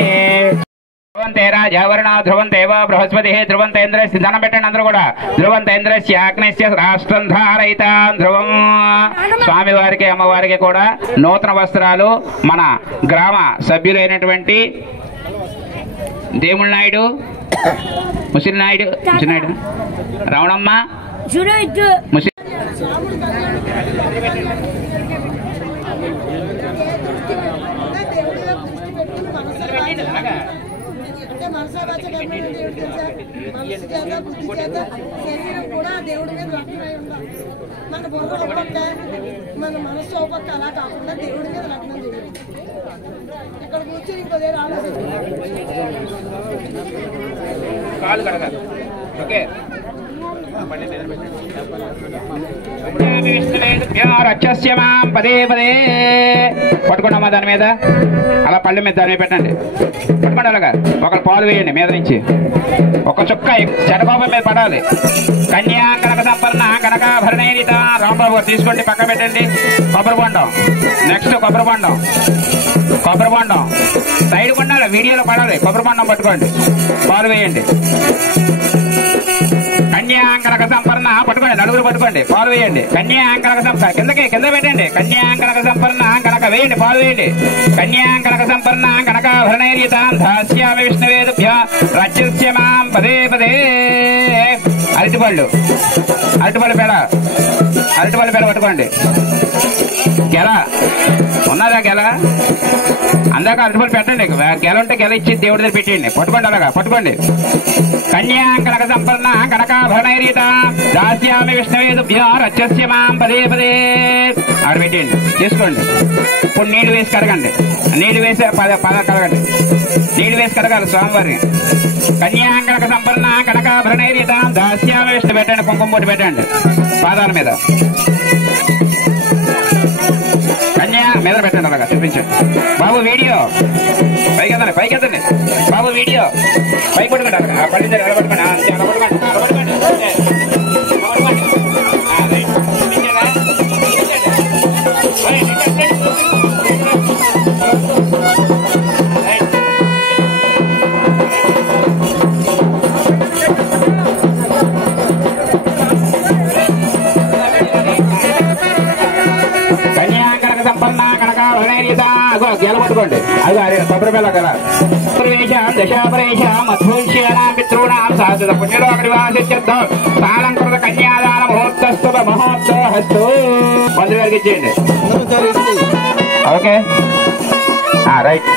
ధ్రువంతే రాజావరణ ధ్రువంతేవ బృహస్పతి ధ్రువంతేంద్ర దండం పెట్టండి. అందరూ కూడా ధ్రువంతేంద్రస్య అగ్నిస్య రాష్ట్రం ధారయితాం ధ్రువం. స్వామివారికి అమ్మవారికి కూడా నూతన వస్త్రాలు మన గ్రామ సభ్యులైనటువంటి దేవుళ్ళ నాయుడు ముసినాయుడు రమణమ్మ ముసి అంటే మనసావాచ కర్మేణ దేవుడు తెలుసా? మనసు చేత బుద్ధి చేత శరీరం కూడా దేవుడి మీద లగ్నమై ఉండాలి. మన బుర్ర ఒక పక్క, మన మనస్సు ఒక పక్క, అలా కాకుండా దేవుడి మీద లగ్నం చేయాలి. ఇక్కడ కూర్చొని ఇంకో దగ్గర ఆలోచించాలి. పదే పదే పట్టుకోండమ్మా దాని మీద, అలా పళ్ళ మీద దాని మీద పెట్టండి. పట్టుకోండి అలాగా. ఒకరు పాలు వేయండి మీద నుంచి, ఒక చుక్క చెడకోపం మీద పడాలి. కన్యా కనక సంపన్న కనకాభరణేరిత రాంబాబు తీసుకోండి, పక్క పెట్టండి. కొబ్బరి బొండం, నెక్స్ట్ కొబ్బరి బొండం, కొబ్బరి బొండం సైడ్ కొండాలి, వీడియోలో పడాలి. కొబ్బరి బొండం పట్టుకోండి, పాలు వేయండి. కన్యాంకనక సంపన్న పట్టుకోండి, నలుగురు పట్టుకోండి, పాలు వేయండి. కన్యాంకనక సంపన్న కింద పెట్టండి. కన్యాంకనక సంపన్న కనక వేయండి, పాలు వేయండి. కన్యాంకనక సంపన్న కనకాభరణైర్యతాం దాస్యామి విష్ణువేదుభ్య రచ్యమాం పదే పదే. అరటిపళ్ళు పేడ పట్టుకోండి. గెల ఉన్నదా? గెల అందాక అరటిపళ్ళు పెట్టండి. గెల ఉంటే గెల ఇచ్చి దేవుడి దగ్గర పెట్టండి. పట్టుకోండి, అలాగా పట్టుకోండి. కన్యాంకనక సంపన్న కనకాభరణైరీత దాస్యామి విష్ణువేదుభ్య రచ్యమాం పదే పదే. ఆడ పెట్టండి, తీసుకోండి. ఇప్పుడు నీళ్లు వేసి కడగండి. నీళ్లు వేసి కడగండి. నీళ్లు వేసి కడగాలి స్వామివారిని. కన్యాంకనక సంపన్న కనకాభరణైరీత దాస్యామి విష్ణు పెట్టండి. కుంకుమ పొట్టు పెట్టండి పాదాల మీద. కన్యా మీద పెట్టండి, అలాగా చూపించండి. బాబు వీడియో పైకెత్తండి బాబు, వీడియో పైకి పట్టుకోండి. అలాగా పళ్ళి దగ్గర పట్టుకోండి. అంతే, అలా పట్టుకోండి. గెల పట్టుకోండి. అది అదే కొబ్బరి బెల్ల గల. దశాపరేషాం మధ్వోష్యానాం పితॄణాం శాశ్వత పుణ్యలోకనివాసిత్యర్థం సాలంకృత కన్యాదాన ముహూర్తస్తు మహోత్సవస్తు. మంత్రి గారికి ఇచ్చేయండి. Okay, right.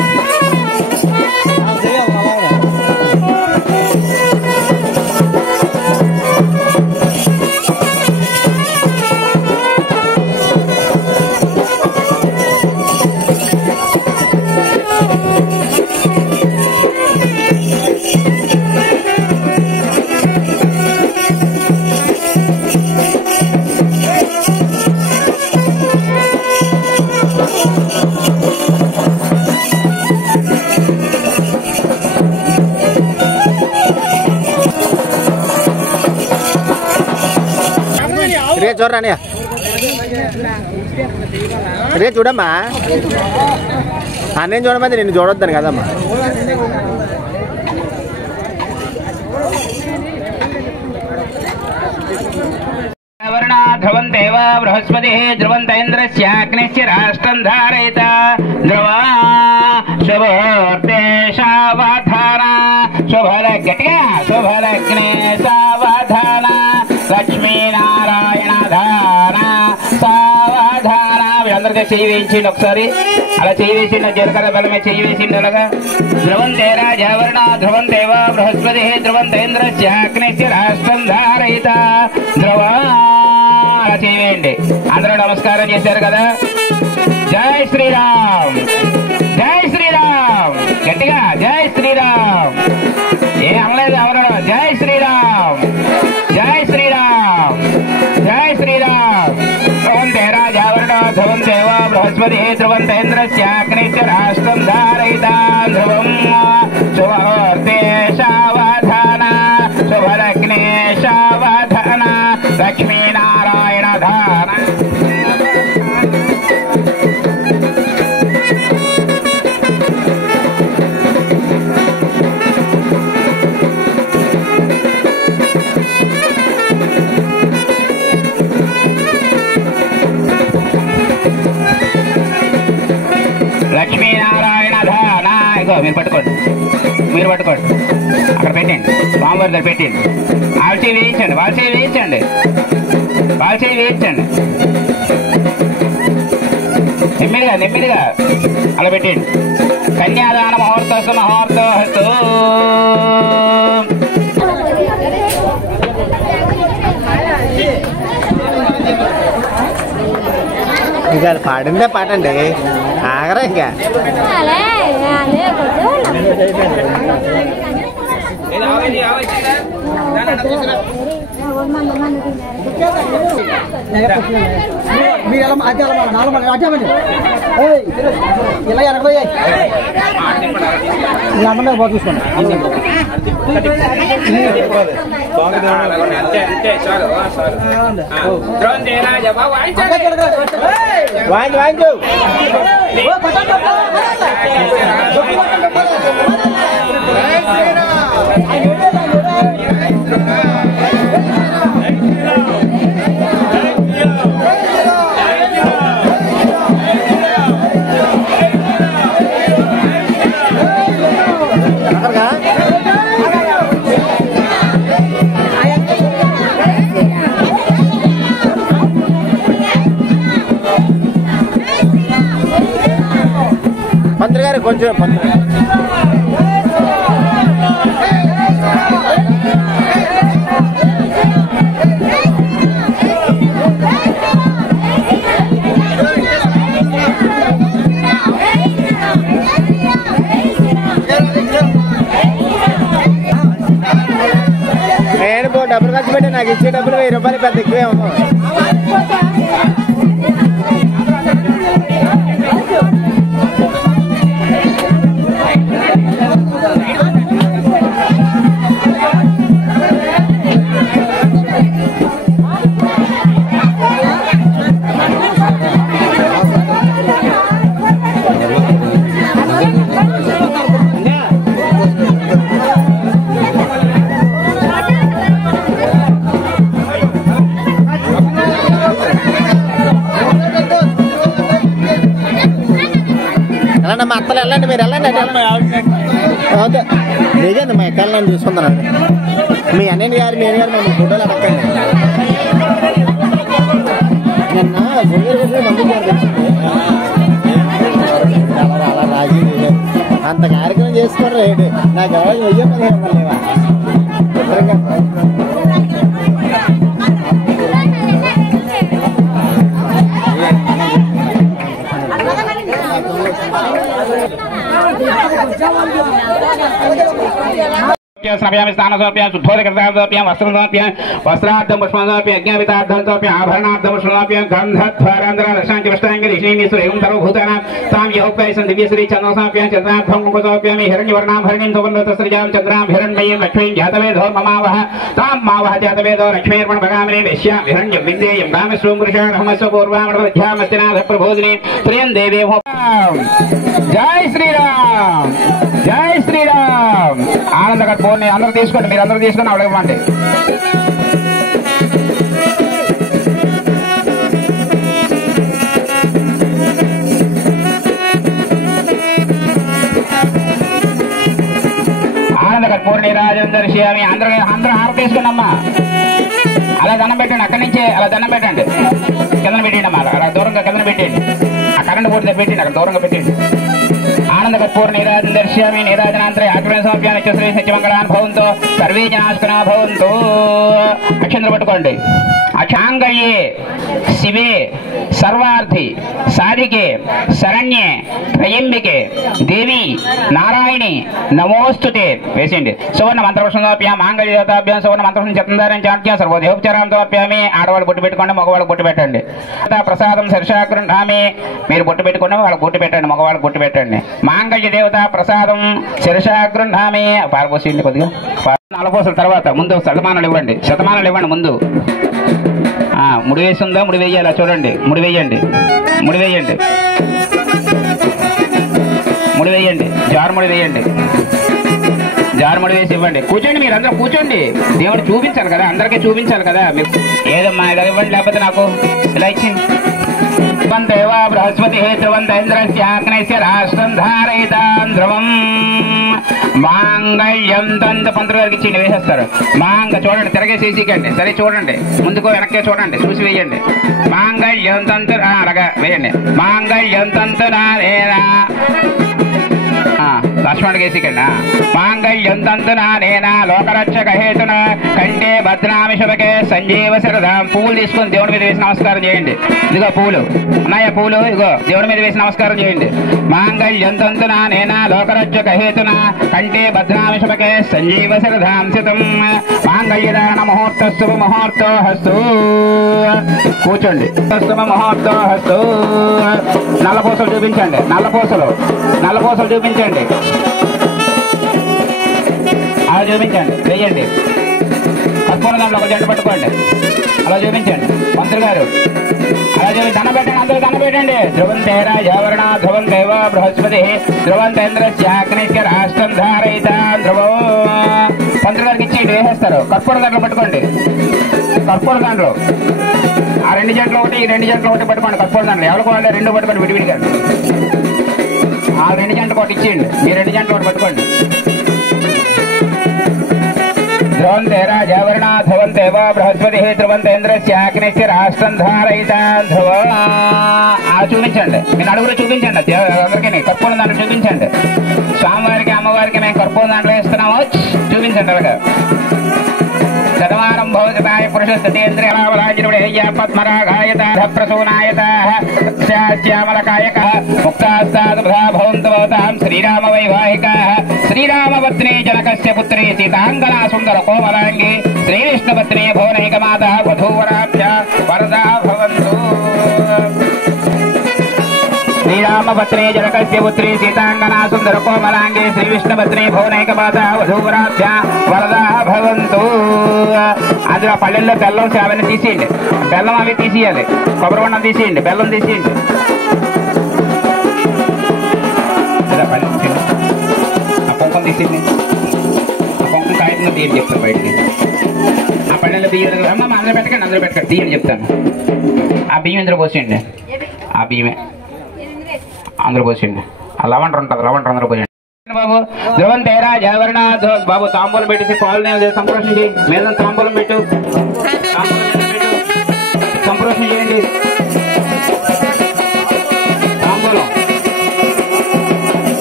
చూడరా రే, చూడమ్మా. అన్నేం చూడమంది, నిన్ను చూడొద్దాను కదమ్మా. ధ్రువం దేవ బృహస్పతి ధ్రువంతేంద్రస్యాగ్నిశ్చ రాష్ట్రం ధారయత ధ్రువా శుభోర్తే సావధాన శుభల గట్టిగా శుభలగ్నే సావధాన లక్ష్మీనారాయణ ధాన సావధాన. వీళ్ళందరికీ చెయ్యి వేయించండి ఒకసారి. అలా చెయ్యి వేసిండ జీలకర్ర బలమే చెయ్యి వేసిండు. అలాగా ధ్రువం దే రాజావరణ ధ్రువం దేవ బృహస్పతి ధ్రువంతేంద్రస్యాగ్నిశ్చ రాష్ట్రం ధారయత ధ్రువా. అలా చేయండి. అందరూ నమస్కారం చేశారు కదా. జై శ్రీరామ్, జై శ్రీరామ్. గట్టిగా జై శ్రీరామ్. ఏ అనలేదు ఎవరు? జై శ్రీరామ్, జై శ్రీరామ్, జై శ్రీరామ్. ధ్రువం దే రాజావరణ ధ్రువం దేవ బృహస్పతి ధ్రువంతేంద్రస్యాగ్నిశ్చ రాష్ట్రం ధారయత ధ్రువం శుభోర్తే సావధాన శుభలగ్నే సావధాన లక్ష్మీనారాయణ ధాన. లక్ష్మీనారాయణ ధాన. ఇగో మీరు పట్టుకోండి, మీరు పట్టుకోండి. అక్కడ పెట్టండి, స్వామివారి దగ్గర పెట్టండి. వాళ్ళ చేయి వేయించండి, వాళ్ళ చేయి వేయించండి, వాళ్ళ చేయి వేయించండి. నెమ్మదిగా నెమ్మదిగా అలా పెట్టండి. కన్యాదాన ముహూర్తస్సు ముహూర్తోస్తు. ఇంకా పాడిందే పాట అండి, ఆగరా ఇంకా. మీరు ఎలా ఇలా ఎనకపోయాయి అందరూ బాగా చూసుకోండి. వాయించు మంత్రి గారు కొంచెం నేను డబ్బులు ఖర్చు పెట్టి నాకు ఇచ్చే డబ్బులు 1000 రూపాయలు పెద్ద ఎక్కువేమో. మా అత్తలు వెళ్ళండి, మీరు వెళ్ళండి. ఓకే నిజండి, మా ఎక్కలు నేను చూసుకుంటానండి. మీ అన్నయ్య గారు మీ అన్నయ్య గారు మేము ఫోటోలు అడగండి. నిన్న గుండెలు పంపించారు అలా రాజీ అంత కార్యక్రమం చేసుకోండి. రేటు నాకు ఎవరు వెయ్యి शुद्धोदकृतार्थोप्यं वस्त्रमोप्यं वस्त्रार्थं पुष्पमोप्यं यज्ञवितार्थोप्यं आभरणार्थं पुष्पमोप्यं गन्धध्वारान्ध्रलक्षाङ्किष्टाङ्गिरीश्वरीं सर्वभूतानां तां यहोक्तैसं दिव्यश्री चन्द्रसोप्यं चन्द्रार्थं कुमुदोप्यं हिरण्यवर्णां हरिणीं सुवर्णतस्रजां चन्द्रां हिरण्मयीं लक्ष्मीं जातवेदो ममावह तां मावह जातवेदो लक्ष्मीर्पण भगामिनीं वेश्यां हिरण्यं विन्देयं कामस्वं पुरुषाणहमस्व पूर्वामणवध्यामस्तिनाथप्रबोधिनीं श्रियं देवी जय श्रीराम जय श्रीराम ఆనందగర్ ఫోన్ అందరూ తీసుకోండి, మీరు అందరూ తీసుకొని అడగమండి. ఆనందగర్ పూర్ణి రాజేందర్శి అని అందరూ ఆరు తీసుకున్నమ్మా. అలా దండం పెట్టండి, అక్కడి నుంచే అలా దండం పెట్టండి, కింద పెట్టండి అమ్మా, అలా దూరంగా కింద పెట్టండి. ఆ కరెంట్ పోతే పెట్టండి, అక్కడ దూరంగా పెట్టండి. ఆనందకర్పూర్ నీరాజన దర్శ్యామి నీరాజనాంతరే ఆగ్రహ సమర్ప్యామి శ్రీ సత్యమంగళాన్ భవంతో సర్వే జనాస్కనా భవంతో. అక్షంతలు పట్టుకోండి. అక్షాంగళ్యే శివే సర్వార్థి సాధికే శరణ్యే త్రయంబికే దేవి నారాయణి నమోస్తుతే వేసేయండి. సువర్ణ మంత్రపుష్పంతోప్యాం మాంగళ్య దేవతాభ్యాం సువర్ణ మంత్రపుష్పం చందారం చాట్యం సర్వదేవోపచారంతోప్యామి. ఆడవాళ్ళు బొట్టు పెట్టుకోండి, మగవాళ్ళకి బొట్టు పెట్టండి. ప్రసాదం శిరశాగృహామి, మీరు బొట్టు పెట్టుకోండి, వాళ్ళకి బొట్టు పెట్టండి, మగవాళ్ళకి బొట్టు పెట్టండి. మాంగళ్య దేవత ప్రసాదం శిరశాగృహామి. పారపోసేయండి కొద్దిగా. నలపోసల తర్వాత ముందు శతమానాలు ఇవ్వండి, శతమానాలు ఇవ్వండి ముందు. ముడి వేసిందా, ముడి వేయాలా చూడండి, ముడి వేయండి, ముడి వేయండి, ముడి వేయండి, జారుముడి వేయండి, జారుముడి వేసి ఇవ్వండి. కూర్చోండి, మీరు అందరూ కూర్చోండి. దేవుడు చూపించాలి కదా, అందరికీ చూపించాలి కదా. మీరు ఏదమ్మా ఇలా ఇవ్వండి, లేకపోతే నాకు ఇలా ఇచ్చింది. దేవా బృహస్పతి ధ్రువంత ఇంద్రస్యాగ్నైస్య రాష్ట్రం ధారయితాం ధ్రువం మాంగళ్యం తంత పంతులు గారికి ఇచ్చి వేసేస్తారు. మాంగ చూడండి, తిరగేసేసికండి. సరే చూడండి, ముందుకో వెనక్కే చూడండి, చూసి వేయండి. మాంగళ్యం తంతు అలాగా వేయండి. మాంగళ్యం తంతు నారేనా లక్ష్మణ్ కేసికండి మాంగళ్యం తంతునా నేనా లోకరక్షక హేతున కంటే భద్రామి శుభకే సంజీవ శరదాం. పువ్వులు తీసుకొని దేవుడి మీద వేసి నమస్కారం చేయండి. ఇదిగో పూలు ఉన్నాయా? పూలు ఇదిగో దేవుడి మీద వేసి నమస్కారం చేయండి. మాంగళ్యం తంతునా నేనా లోకరక్షక హేతున కంటే భద్రామి శుభకే సంజీవ శరదాం శతం. మాంగళ్యదాన ముహూర్త శుభ ముహూర్తో హస్తు. కూర్చోండి. శుభ ముహూర్తో హస్తు. నల్లపూసలు చూపించండి. నల్లపూసలు చూపించండి. అలా చూపించండి. వెయ్యండి. కర్పూర దాంట్లో ఒక జంట పట్టుకోండి. అలా చూపించండి. మంత్రి గారు అలా చూపించి దండ పెట్టండి. అందరూ దండ పెట్టండి. ధ్రువం తేరా జావరణ ధ్రువం దేవ బృహస్పతి ధ్రువం తేంద్రస్యాగ్నిశ్చ రాష్ట్రం ధారయిత ధ్రువం. మంత్రి గారికి ఇచ్చి వేసేస్తారు. కర్పూర దాంట్లో పట్టుకోండి. కర్పూర దాంట్లో ఆ 2 జంటలు ఒకటి ఈ 2 జంటలు ఒకటి పట్టుకోండి. కర్పూర దాంట్లో ఎవరికి వాళ్ళు 2 పట్టుకోండి విడివిడిగా. ఆ 2 జంటలు ఒకటి ఇచ్చేయండి. ఈ 2 జంటలు ఒకటి పట్టుకోండి. ధ్రువం తేరా జావరణ ధ్రువం దేవ బృహస్పతి ధ్రువం తేంద్రస్యాగ్నిశ్చ రాష్ట్రం ధారయిత ధ్రువ. చూపించండి. మీ నలుగురు చూపించండి. అందరికీ కర్పూరం దాంట్లో చూపించండి. స్వామివారికి అమ్మవారికి మేము కర్పూరం దాంట్లో వేస్తున్నాము. చూపించండి. అలాగా శతమానం భవతాయ పురుషస్తేంద్రియావలాజినుడేయ పద్మరాగాయత ప్రసూనాయత శ్యామలకాయక ముక్తాస్తాదుభా భవంతు భవతాం శ్రీరామ వైవాహికా శ్రీరామపత్ని జనకస్య పుత్రి సీతాంగనా సుందర కోమలాంగి శ్రీవిష్ణుపత్ని భువనైక మాత వధూవరాభ్య వరదా భవంతు. శ్రీరామపత్ని జనకస్య పుత్రి సీతాంగనా సుందర కోమలాంగి శ్రీవిష్ణుపత్ని భువనైక మాత వధూవరాభ్య వరదా భవంతు. అందులో పల్లెల్లో బెల్లం అవన్నీ తీసేయండి. బెల్లం అవి తీసేయాలి. కొబ్బరి బొండం తీసేయండి. బెల్లం తీసేయండి. ఆ కుంకుమ తీసేయండి. ఆ కుంకుమ కాగితంలో తీయండి చెప్తాను బయటికి. ఆ పల్లెల్లో బియ్యం అమ్మ అందరూ పెట్టకండి. తీయండి చెప్తాను. ఆ బియ్యం ఇందులో పోసేయండి. ఆ బియ్యమే అందరూ పోసేయండి. ఆ లవంటర్ ఉంటుంది. లవంటర్ అందరూ పోయండి. బాబు ధ్రువం తేరా జావరణ బాబు తాంబూలం పెట్టేసి పాలు సంప్రోషణ మీద తాంబూలం పెట్టు. సంప్రోషణ చేయండి. తాంబూలం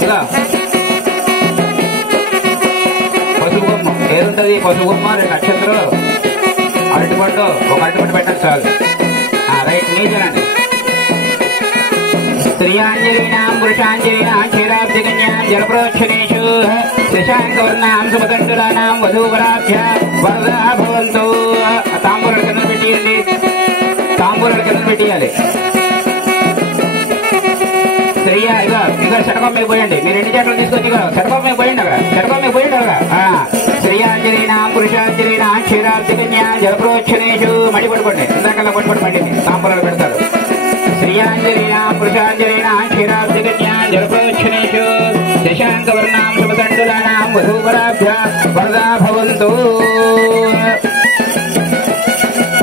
ఇలా పసుపు బొమ్మ ఏదుంటుంది. పసుపు బొమ్మ 2 నక్షత్రాలు అరటిపండు ఒక అరటిపండు పెట్టండి చాలు. రైట్ నీచనండి. శ్రీయాంజలీనాం పురుషాంజలీనాం క్షీరాబ్ధికన్యాం జలప్రోక్షణేషు శశాంకవర్ణాం సుమదండులానాం వధూవరాభ్య వరదా భవంతు. తాంబూలాల కింద పెట్టియండి. తాంబూలాల కింద పెట్టియాలి. ఇక శటకం మీద పోయండి. మీ 2 జంటలు తీసుకొచ్చి శటకం మీద పోయండి. శటకం మీద పోయండి. శ్రీయాంజలీనాం పురుషాంజలీనాం క్షీరాబ్ధికన్యాం జలప్రోక్షణేషు మడి పడుకోండి. ఇందాకల్లా పట్టుబడి పండింది. తాంబూలాలు పెడతారు. శ్రీయాంజలీనాం పురుషాంజలీనాం క్షీరాబ్ధికన్యాం జలప్రోక్షణేషు శశాంకవర్ణాం శుభదండులానాం వధూవరాభ్య వరదా భవంతు.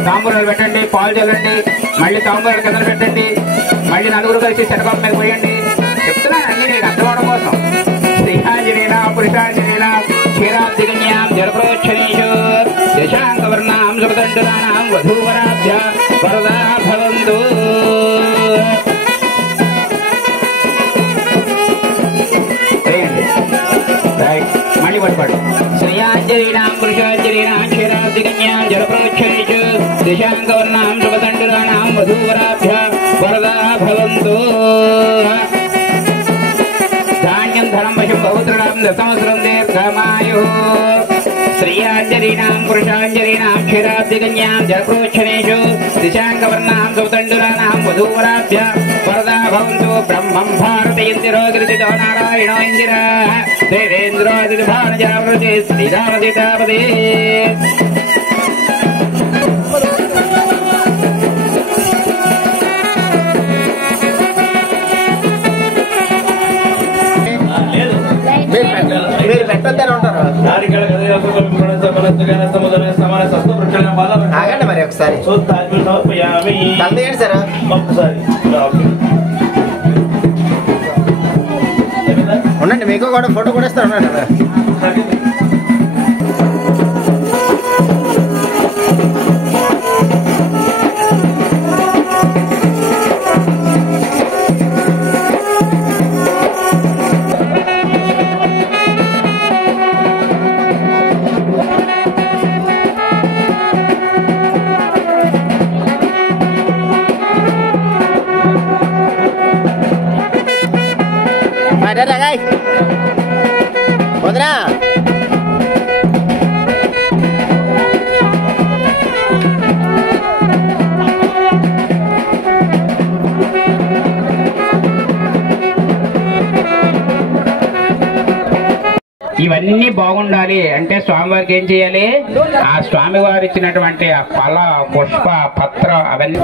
తాంబూలాలు పెట్టండి. పాలు చల్లండి. మళ్ళీ తాంబూలాలు కింద పెట్టండి. మళ్ళీ నలుగురు కలిసి శటకం మీద పోయండి. చెప్తున్నాను అన్ని నేను అర్థం అవడం కోసం. శ్రీయాంజలీనాం పురుషాంజలీనాం క్షీరాబ్ధికన్యాం జలప్రోక్షణేషు శశాంకవర్ణాం శుభదండులానాం వధూవరాభ్య వరదా భవంతు. మళ్ళీ పట్టుకోండి. శ్రీయాంజలీనాం పురుషాంజలీనాం క్షీరాబ్ధికన్యాం జలప్రోక్షణేషు శశాంకవర్ణాం శుభదండులానాం వధూవరాభ్య వరదా భవంతు. ధాన్యం ధనం వశం బహుద్రుడం దశమస్రం దీర్ఘమాయు. శ్రీయాంజలీనాం పురుషాంజలీనాం క్షీరాబ్ధికన్యాం జలప్రోక్షణేషు శశాంకవర్ణాం శుభదండులానాం వధూవరాభ్య వరదా భవంతు. బ్రహ్మం భారతయంతిరో గిరిజితో నారాయణో ఇందిరా దేవేంద్రోదితి భానుజావృతి శ్రీరామసీతాపదే. మీరు పెట్టొద్దని ఉంటారు. ఆగండి మరి ఒకసారి సార్. ఉండండి. మీకు కూడా ఫోటో కూడా ఇస్తారు. ఉండండి. ఇవన్నీ బాగుండాలి అంటే స్వామివారికి ఏం చేయాలి? ఆ స్వామివారు ఇచ్చినటువంటి ఆ ఫల పుష్ప పత్ర అవన్నీ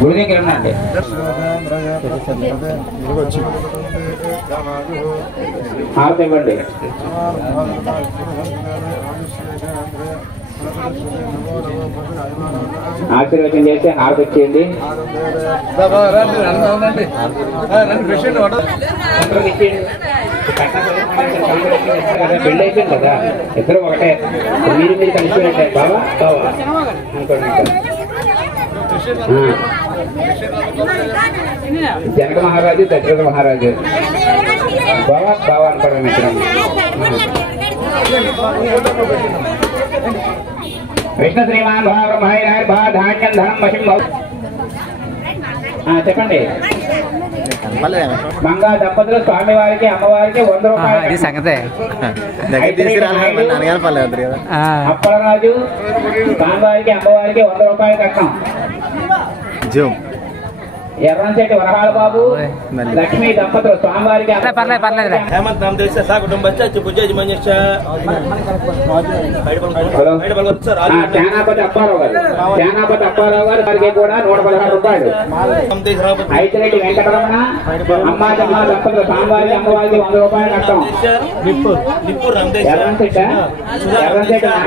గుడి దగ్గర ఉండండి. హారతి ఇవ్వండి. ఆశీర్వచనం చేసి హారతి ఇచ్చేయండి. పెళ్ళి అయిపోయింది కదా, ఇద్దరు ఒకటే. మీరు కలిసిపోయినట్టే బావా బావా అనుకోండి. జనక మహారాజు దశరథ మహారాజు బావా బావా అనుకోవడం ఇక్కడ. కృష్ణ శ్రీమాన్ ధాన్యం ధనం వశం. చెప్పండి. మంగా దంపతులు స్వామివారికి అమ్మవారికి 100 రూపాయలు సంగతే. అప్పలరాజు స్వామివారికి అమ్మవారికి 100 రూపాయలు కట్నం. ఎర్రంశెట్టి వరహాల బాబు లక్ష్మీ దంపతులు స్వామివారికి సేనాపతి అప్పారావు గారికి కూడా 116 రూపాయలు. ఐతిరెడ్డి వెంకటరమణ అమ్మాజమ్మ దంపతులు స్వామివారికి అమ్మవారికి 100 రూపాయలు కట్టం. ఎర్రంశెట్టి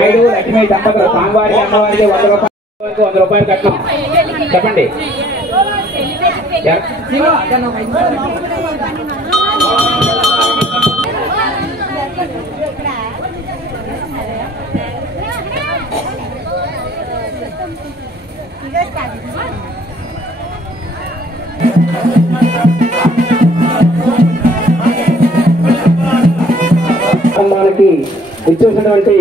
నాయుడు లక్ష్మీ దంపతులు స్వామివారికి అమ్మవారికి 100 రూపాయలు కట్టం. చెప్పండి. మనకి ఇచ్చేసినటువంటి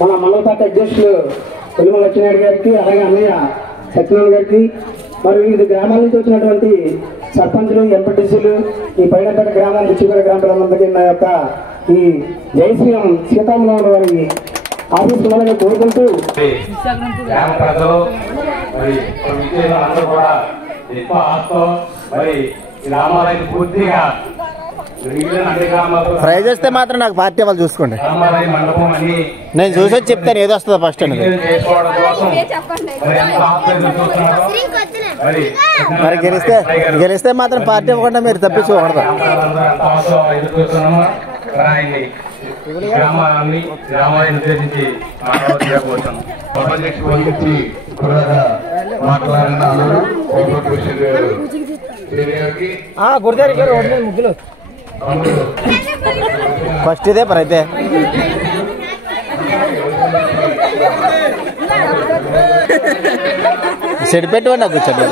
మన మల్లపాటి అధ్యక్షులు కొలిమ లక్ష్మీనాయుడు గారికి, అలాగే అన్నయ్య సత్యనారాయణ గారికి, మరియు వివిధ గ్రామాల నుంచి వచ్చినటువంటి సర్పంచులు, ఎంపీటీసీలు, ఈ పైడపేట గ్రామం, బుచ్చిపేట గ్రామ ప్రజలందరికీ నా యొక్క ఈ జయశ్రీరామ్ సీతారామరావు వారి ఆశీస్సులను కోరుకుంటూ గ్రామ ప్రజలు మరి అందరూ కూడా ఎక్కువ ఆస్తో మరి ఈ రామాలయం పూర్తిగా ప్రైజ్ వస్తే మాత్రం నాకు పార్టీ వాళ్ళు చూసుకోండి. రామాలయం మండపం అని నేను చూసి వచ్చి చెప్తాను ఏదో వస్తుందో ఫస్ట్ అనేది. చేసుకోవడం కోసం మరి గెలిస్తే మాత్రం పార్టీ ఇవ్వకుండా మీరు తప్పించుకోకూడదు. గ్రామాన్ని గ్రామాన్ని ఉద్దేశించి మాట్లాడుతున్నాను. ముగ్గులు ఫస్ట్ ఇదే పని అయితే సెడి పెట్టుకోండి. నాకు కూర్చోండి.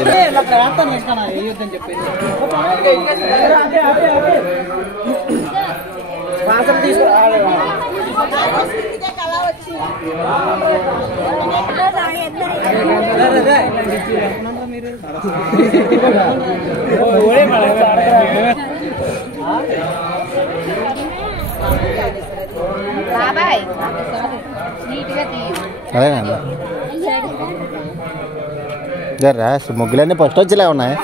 అదేనా జర్రా ముగ్గులన్నీ ఫస్ట్ వచ్చేలా ఉన్నాయి.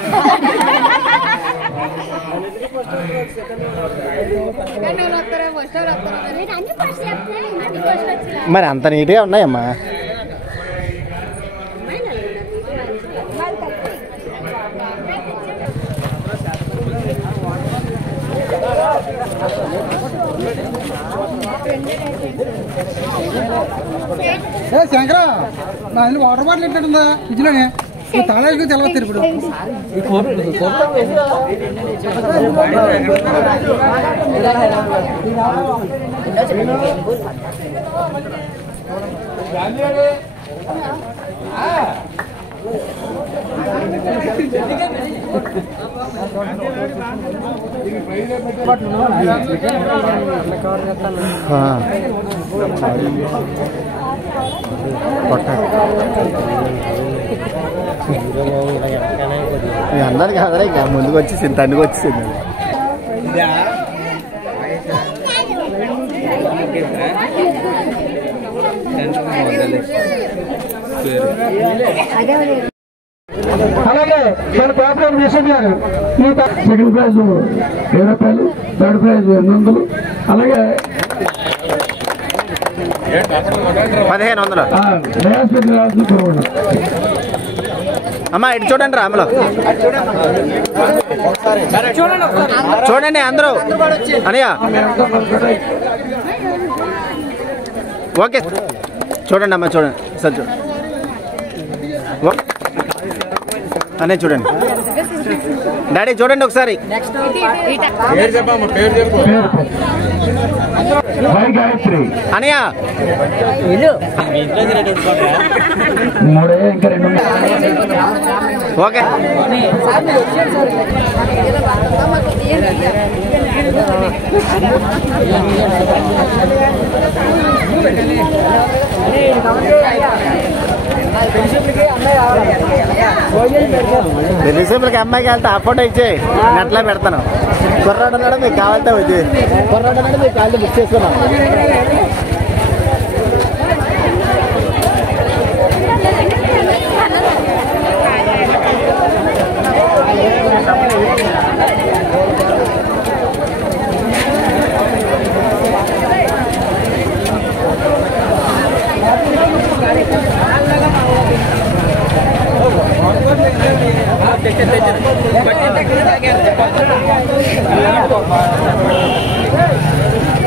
మరి అంత నీట్గా ఉన్నాయమ్మా. శంకర నా వాటర్ బాటిల్ ఎట్టుందా ఫ్రిడ్జ్లోనే తాళాలకు తెలవస్తారు ఇప్పుడు. అందరు కాదరా ఇక ముందుకు వచ్చేసింది, తండ్రికి వచ్చేసింది. అలాగే మన పేపర్ విషయం గారు సెకండ్ ప్రైజ్ 1000 రూపాయలు, థర్డ్ ప్రైజ్ 800, అలాగే 1500. అమ్మా ఇటు చూడండి రా అమ్మలో చూడండి అందరూ అనియా ఓకే చూడండి అమ్మా చూడండి సార్ చూడండి అనే చూడండి డాడీ చూడండి ఒకసారి గాయత్రి అనియా ఇంకా 2 ఓకే రిసీప్లకి అమ్మాయికి వెళ్తే ఆ ఫోటో ఇచ్చే అట్లా పెడతాను. కుర్రాడు అన్నాడు మీకు కావాలంటే వచ్చి కుర్రాడు అన్నాడు మీకు కావాలంటే బుక్ చేసుకున్నాం.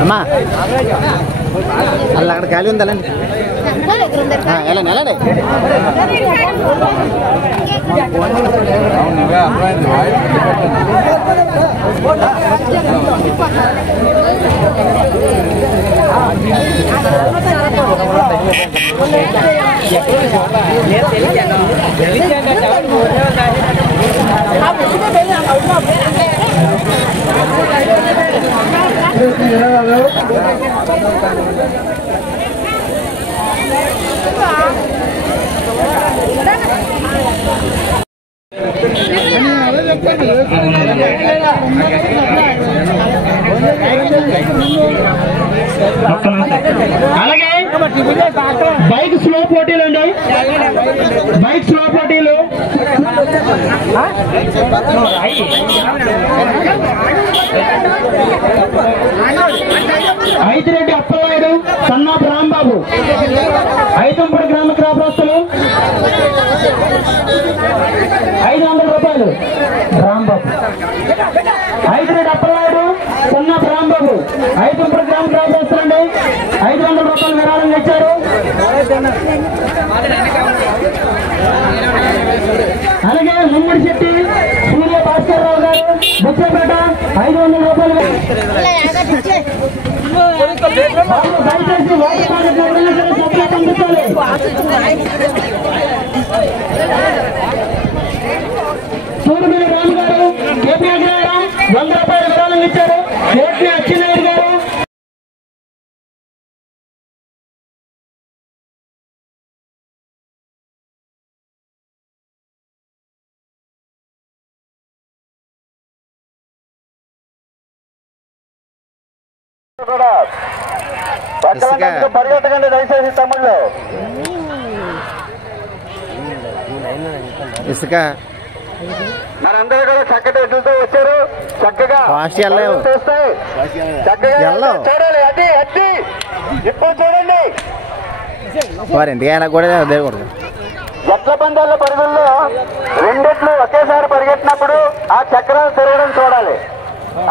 అమ్మా అలా అక్కడ ఖాళీ ఉంది వెళ్ళండి వెళ్ళండి వెళ్ళండి. అలాగే బైక్ స్లో పోటీలు అండి, బైక్ స్లో పోటీలు ఐతిరెడ్డి అప్పలనాయుడు, సన్నాపు రాంబాబు, ఐతంపూడి గ్రామ క్రాపస్తులు 500 రూపాయలు. రాంబాబు ఐతిరెడ్డి అప్పలనాయుడు, సన్నాపు రాంబాబు, ఐతంపూడి గ్రామ క్రాపస్తులండి 500 రూపాయలు విరాళం ఇచ్చారు. అలాగే ముమ్మడి శెట్టి సూర్య భాస్కర్ రావు గారు బుచ్చపేట 500 రూపాయలు. దయచేసి సూర్యమణి రాము గారు కేపీ అగ్రహారం 100 రూపాయలు విరాళం ఇచ్చారు. కోటి అచ్చెన్నాయుడు గారు పరిగెట్టకండి దయచేసి తమ్ముళ్ళు. ఇసుక మనందరూ కూడా చక్కటి ఎడ్లతో వచ్చారు. చక్కగా చూస్తాయి, చక్కగా చూడాలి. అది అది ఇప్పుడు చూడండి వారింటికి అయినా కూడా దేవకూడదు. ఎట్ల పందాల పరుగుల్లో 2 ఎడ్లు ఒకేసారి పరిగెట్టినప్పుడు ఆ చక్రాలు తిరగడం చూడాలి.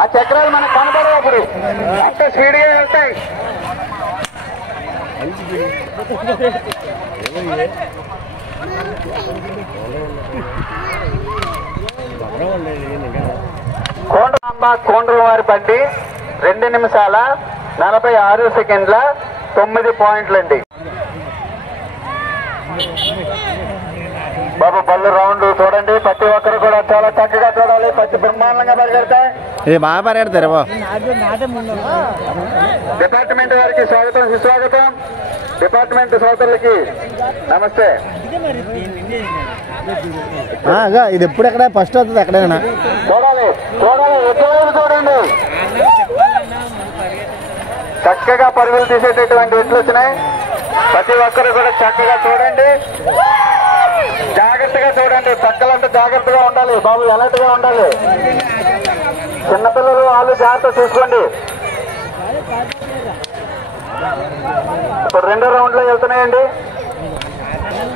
ఆ చక్రాలు మనకు కనబడే అప్పుడు అంత స్పీడ్గా వెళ్తాయి. కోండ్రాంబ కోండ్రవారి బండి 2 నిమిషాల 46 సెకండ్ల 9 పాయింట్లండి. బాబు బళ్ళు రౌండ్ చూడండి. ప్రతి ఒక్కరు కూడా చాలా చక్కగా చూడాలి. ప్రతి బ్రహ్మాండంగా పరిగెడతాయి. ఇది బాగా పరిగెడతారు బాబు. డిపార్ట్మెంట్ వారికి స్వాగతం, సుస్వాగతం. డిపార్ట్మెంట్ సోదరులకి నమస్తే. ఇది ఎప్పుడు ఎక్కడ ఫస్ట్ అవుతుంది ఎక్కడైనా చూడాలి చూడాలి ఎటువంటి చూడండి. చక్కగా పరుగులు తీసేటటువంటి ఎట్లు వచ్చినాయి. ప్రతి ఒక్కరు కూడా చక్కగా చూడండి, జాగ్రత్తగా చూడండి. పక్కలంటే జాగ్రత్తగా ఉండాలి బాబు, అలర్ట్ గా ఉండాలి. చిన్నపిల్లలు వాళ్ళు జాగ్రత్త చూసుకోండి. ఇప్పుడు రెండో రౌండ్ లో వెళ్తున్నాయండి.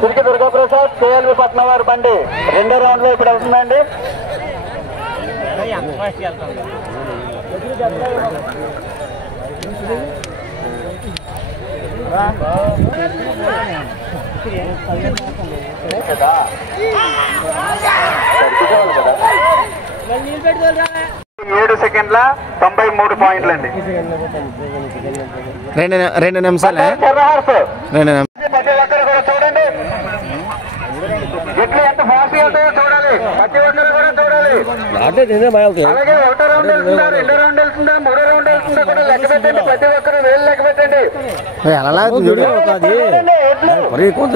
తిరిగి దుర్గాప్రసాద్ కేఎల్వి పట్నం వారి బండి రెండో రౌండ్ లో ఇప్పుడు వెళ్తుందండి. కదా 7 సెకండ్ల 93 పాయింట్లు అండి. 2 నిమిషాలు. ప్రతి ఒక్కరు కూడా చూడండి, ఎట్లా ఎంత ఫాస్ట్ వెళ్తాయో చూడాలి. ప్రతి ఒక్కరు కూడా చూడాలి. అలాగే ఒకటో రౌండ్ వెళ్తుందా, రెండో రౌండ్ వెళ్తుందా, మూడో రౌండ్ వెళ్తుందా కూడా లెక్క పెట్టండి. ప్రతి ఒక్కరు వేలు లెక్క పెట్టండి.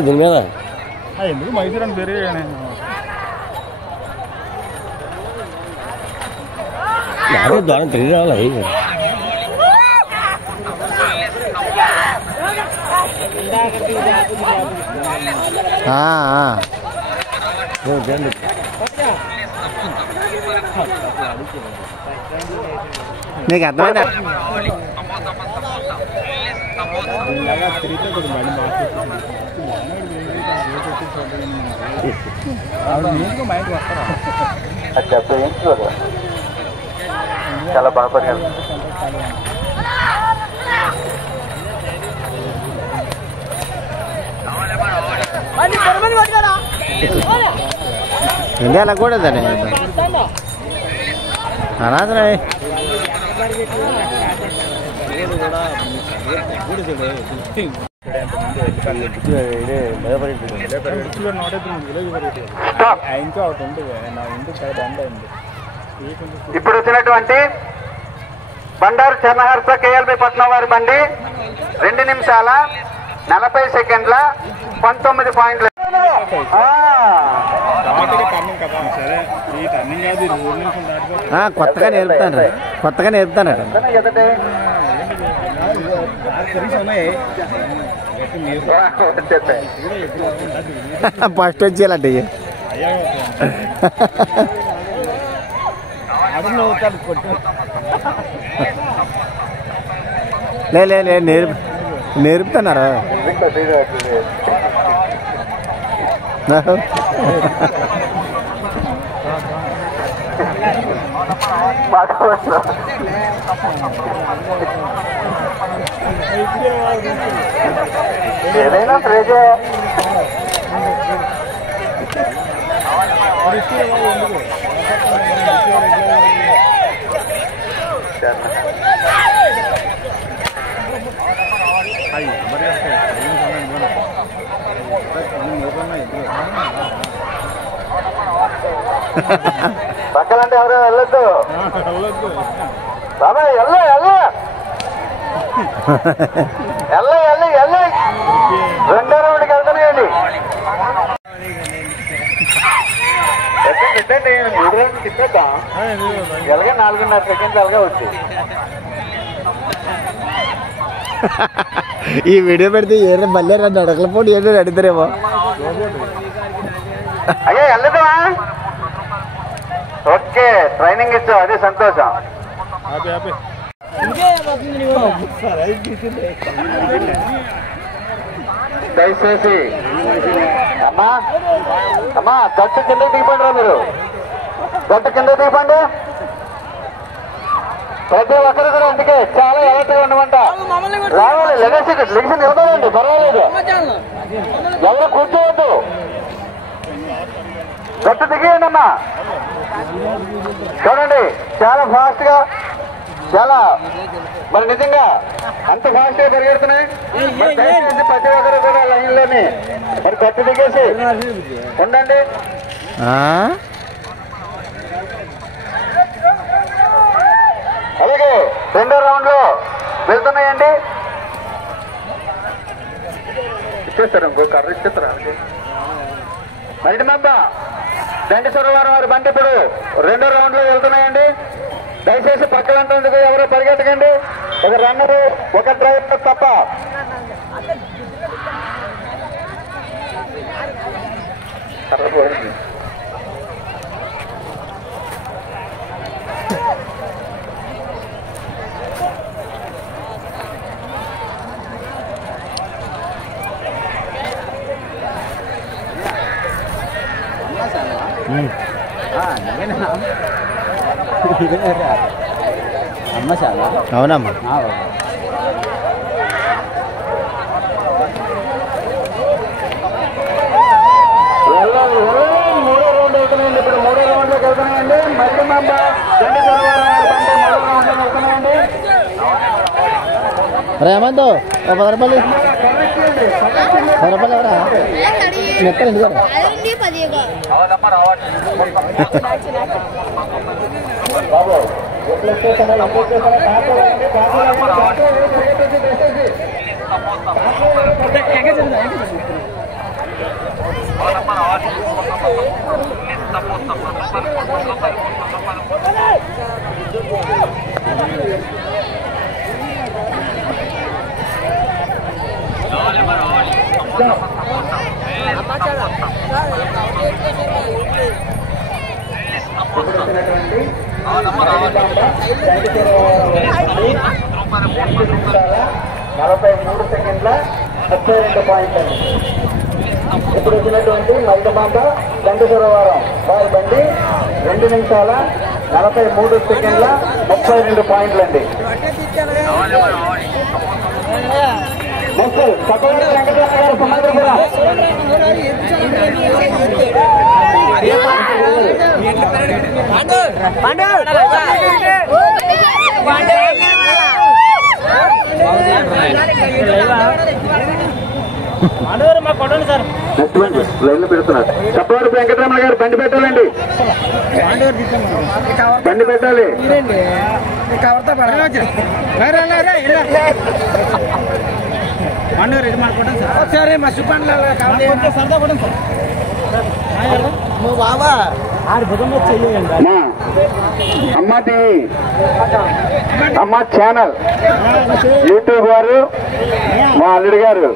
దీని మీద ఎందుకు మైసూర్ అని పేరు దాని తిరిగి రావాలి. నీకు అర్థమైందా? చాలా బాగా పని. ఇండియాలో కూడా అనాథరా ఇప్పుడు వచ్చినటువంటి బండారు చర్ణహర్ష కేఎల్బి పట్నం వారి బండి 2 నిమిషాల 40 సెకండ్ల 19 పాయింట్లు. కొత్తగా నేర్పుతానట. ఫస్ట్ వచ్చేయాలంటే నేర్పుతున్నారు. ఏదైనా ప్రేజే పక్కలంటే ఎవరో వెళ్ళొద్దు బాబాయ్. రెండో రౌండ్కి వెళ్తున్నాయండి. ఎట్టండి 3 రౌండ్లు తిప్పేద్దాం. ఎలాగే 4.5 సెకండ్లు ఎలాగే వచ్చి ఈ వీడియో పెడితే ఏదో మళ్ళీ నన్ను అడగలపోటీ ఏదో అడుగుతారేమో. అయ్యా వెళ్ళదా? ఓకే, ట్రైనింగ్ ఇచ్చావు, అదే సంతోషం. దయచేసి అమ్మా గట్టు కింద దిగిపోండి రా, మీరు గట్టు కింద దిగిపోండి. ప్రతి ఒక్కరు కూడా అందుకే చాలా అలర్ట్గా ఉండమంట. రావాలి, లెగసి నిలబడండి, పర్వాలేదు, ఎవరు కూర్చోవద్దు. గట్టు దిగేయండి అమ్మా. చూడండి చాలా ఫాస్ట్ గా, చాలా మరి నిజంగా అంత ఫాస్ట్ గా పరిగెడుతున్నాయి. ప్రతి ఒక్కరు కూడా లైన్ లోని మరి గట్టు దిగేసి ఉండండి. అలాగే రెండో రౌండ్ లో వెళ్తున్నాయండి. ఇచ్చేస్తారు, ఇంకో కర్ర ఇచ్చేస్తారా? మైడి మబ్బా దండి సురవారం వారి బండి ఇప్పుడు రెండో రౌండ్ లో వెళ్తున్నాయండి. దయచేసి పక్కలంటేందుకు ఎవరో పరిగెట్టకండి. ఒక రన్నరు, ఒక డ్రైవర్ తప్ప. అవునమ్మా. మూడో రౌండ్ అవుతున్నాయండి. ఇప్పుడు మూడో రౌండ్లోకి వెళ్తున్నాయండి. మళ్ళీ మంబ రెండు మూడో రౌండ్లోకి వెళ్తున్నాయండి. రేమంతో 10 రూపాయలు 10 రూపాయలు ఎవరా నెత్తలు బాబు నలభై 3 సెకండ్ల 32 పాయింట్లు. ఇప్పుడు వచ్చినటువంటి మైదమాంబ గంటేశ్వరవారం వారి బండి 2 నిమిషాల 43 సెకండ్ల 32 పాయింట్లు అండి. లైన్లో పెడుతున్నారు. చప్పవరపు వెంకటరమణ గారు బండి పెట్టాలండి. బండి పెట్టాలి. ఒకసారి మా సుపండ్ల బాబా అమ్మ టీవీ అమ్మ ఛానల్ యూట్యూబ్ వారు మా అల్లుడి గారు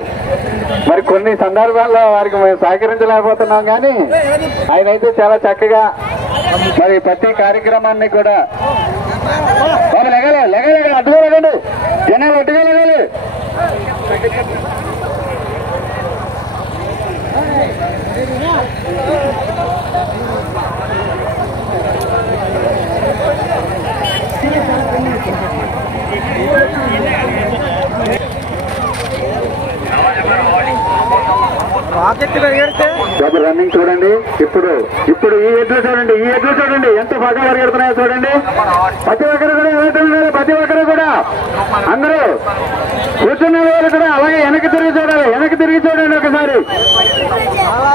మరి కొన్ని సందర్భాల్లో వారికి మేము సహకరించలేకపోతున్నాం, కానీ ఆయన అయితే చాలా చక్కగా మరి ప్రతి కార్యక్రమాన్ని కూడా లెగలే అడ్డుగా లేదండి, జనాలు అడ్డుగా లేవాలి. రన్నింగ్ చూడండి. ఇప్పుడు ఈ ఎడ్లు చూడండి ఎంత బాగా పరిగెడుతున్నాయో చూడండి. ప్రతి ఒక్కరు కూడా అందరూ కూర్చున్న వాళ్ళు కూడా అలాగే వెనక్కి తిరిగి చూడండి ఒకసారి. అలా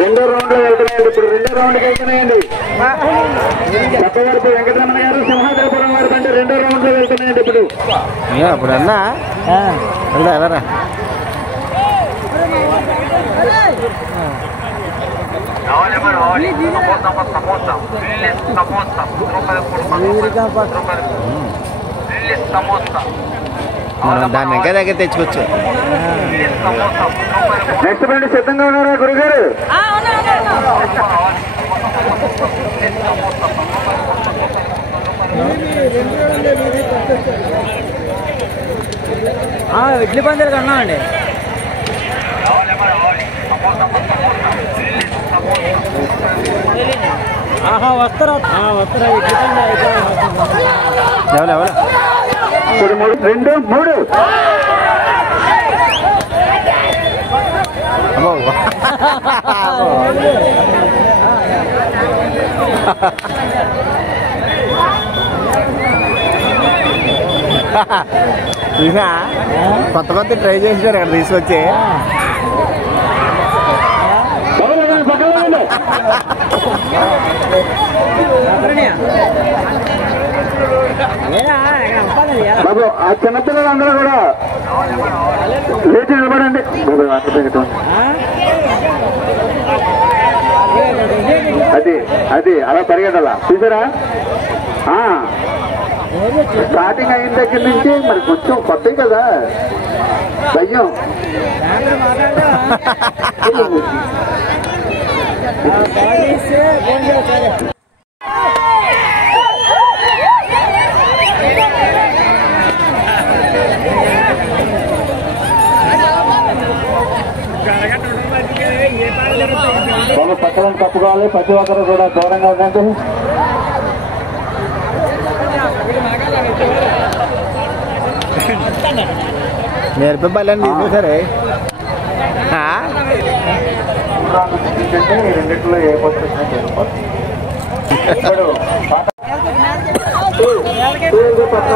రెండో రౌండ్ లో వెళ్తున్నాయండి. ఇప్పుడు రెండో రౌండ్కి వెళ్తున్నాయండి. చప్పవరపు వెంకటరమణ గారు సింహాద్రిపురం వారి బండి రెండో రౌండ్ లో వెళ్తున్నాయండి. ఇప్పుడు అన్నా వెళ్ళరా దాన్ని ఇంకా దగ్గర తెచ్చుకోవచ్చు. నెక్స్ట్ బండి సిద్ధంగా ఉన్నారా గురుగారు? ఇడ్లీ పందిరికి అన్నామండి. వస్తారా ఇడ్లీ పంది ఎవరు ఇప్పుడు 2 3 ఇంకా కొత్త ట్రై చేసినారు ఇక్కడ తీసుకొచ్చి. బాబు ఆ చిన్నపిల్లలందరూ కూడా లేచి నిలబడండి. అది అలా పరిగెట్టాలా చూసారా? స్టార్టింగ్ అయిన దగ్గర నుంచి మరి కొంచెం కొత్తవి కదా దయ్యం. వాళ్ళు పక్కన తప్పుకోవాలి. ప్రతి ఒక్కరు కూడా దూరంగా ఉండండి. నేర్పివ్వాలండి సరే. రెండిట్లో ఏ పట్నం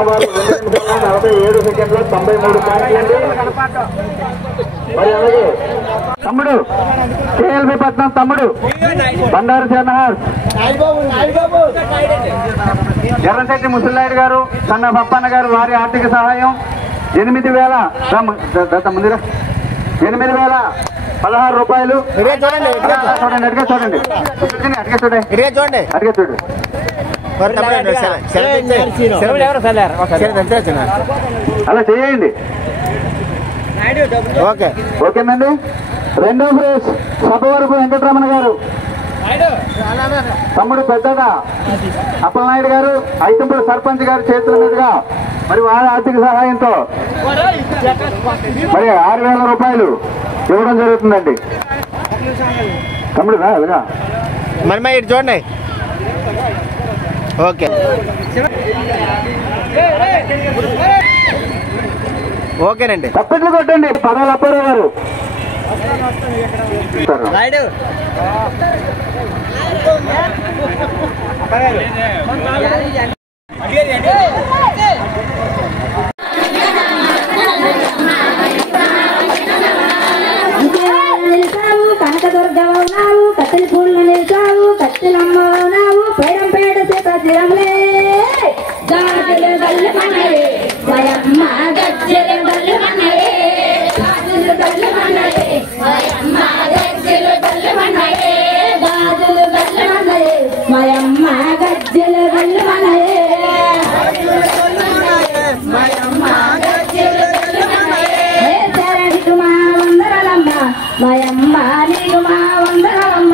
వారు 2 నిమిషాల 47 సెకండ్ల 93 పాయింట్లు. మరి అలాగే తమ్ముడు కేఎల్బి పట్నం తమ్ముడు బండారు జనహర్ ఎర్రశెట్టి ముసలినాయుడు గారు, సన్న పప్పన్న గారు వారి ఆర్థిక సహాయం 8,016 రూపాయలు. చూడండి అడిగే చూడండి అలా చేయండి. ఓకేనండి. రెండో ప్లేస్ సభవరపు వెంకటరమణ గారు, తమ్ముడు పెద్దగా అప్పలనాయుడు గారు, ఐతంపూడి సర్పంచ్ గారి చేతుల మీదుగా మరి వారి ఆర్థిక సహాయంతో మరి 6,000 రూపాయలు ఇవ్వడం జరుగుతుందండి. తమ్ముడు అలాగా మరి ఇటు చూడండి. ఓకే ఓకేనండి. తప్పట్లు కొట్టండి. పదాల అప్పారావు గారు కనకదుర్గవు నావు, కత్తెల పూలు నిలిచావు, కత్తెలమ్మ నావు, పేడంపేట సీతాశ్రీరంలే గాజులు గల్లు మన్నరే వయమ్మ గజ్జలు గల్లు మన్నరే గాజులు గల్లు మన్నరే వయమ్మ గజ్జలు గల్లు మన్నరే గాజులు గల్లు మన్నరే వయమ్మ గజ్జలు గల్లు మన్నరే వయమ్మ గజ్జలు గల్లు మన్నరే శరణికు మా వందరలమ్మ వయమ్మ నీకు మా వందరలమ్మ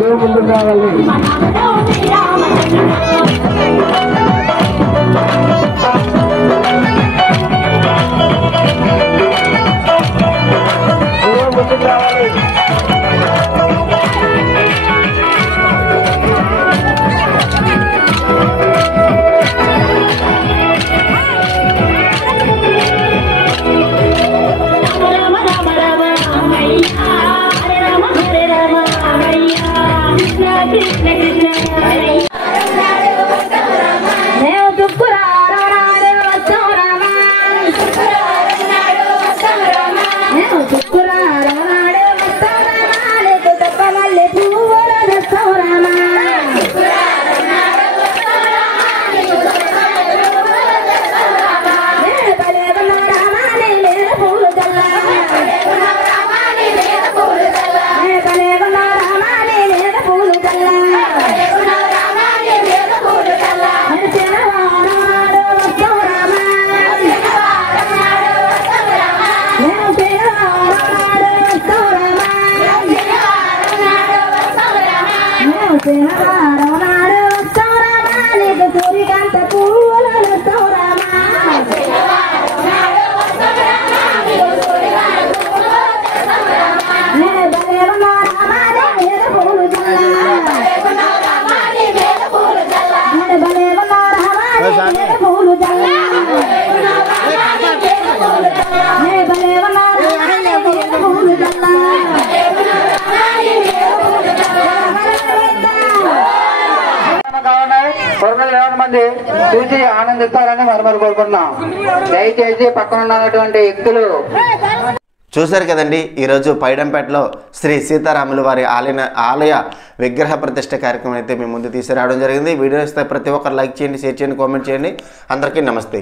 గురువు ముందుకు రావాలి. గురువు ముందుకు రావాలి. మంది చూసి ఆనందిస్తారని మరి కోరుకుంటున్నాం. దయచేసి పక్కన ఉన్నటువంటి వ్యక్తులు చూశారు కదండి. ఈరోజు పైడంపేటలో శ్రీ సీతారాముల వారి ఆలయ విగ్రహ ప్రతిష్ఠ కార్యక్రమం అయితే మీ ముందు తీసుకురావడం జరిగింది. వీడియో ఇస్తే ప్రతి ఒక్కరు లైక్ చేయండి, షేర్ చేయండి, కామెంట్ చేయండి. అందరికీ నమస్తే.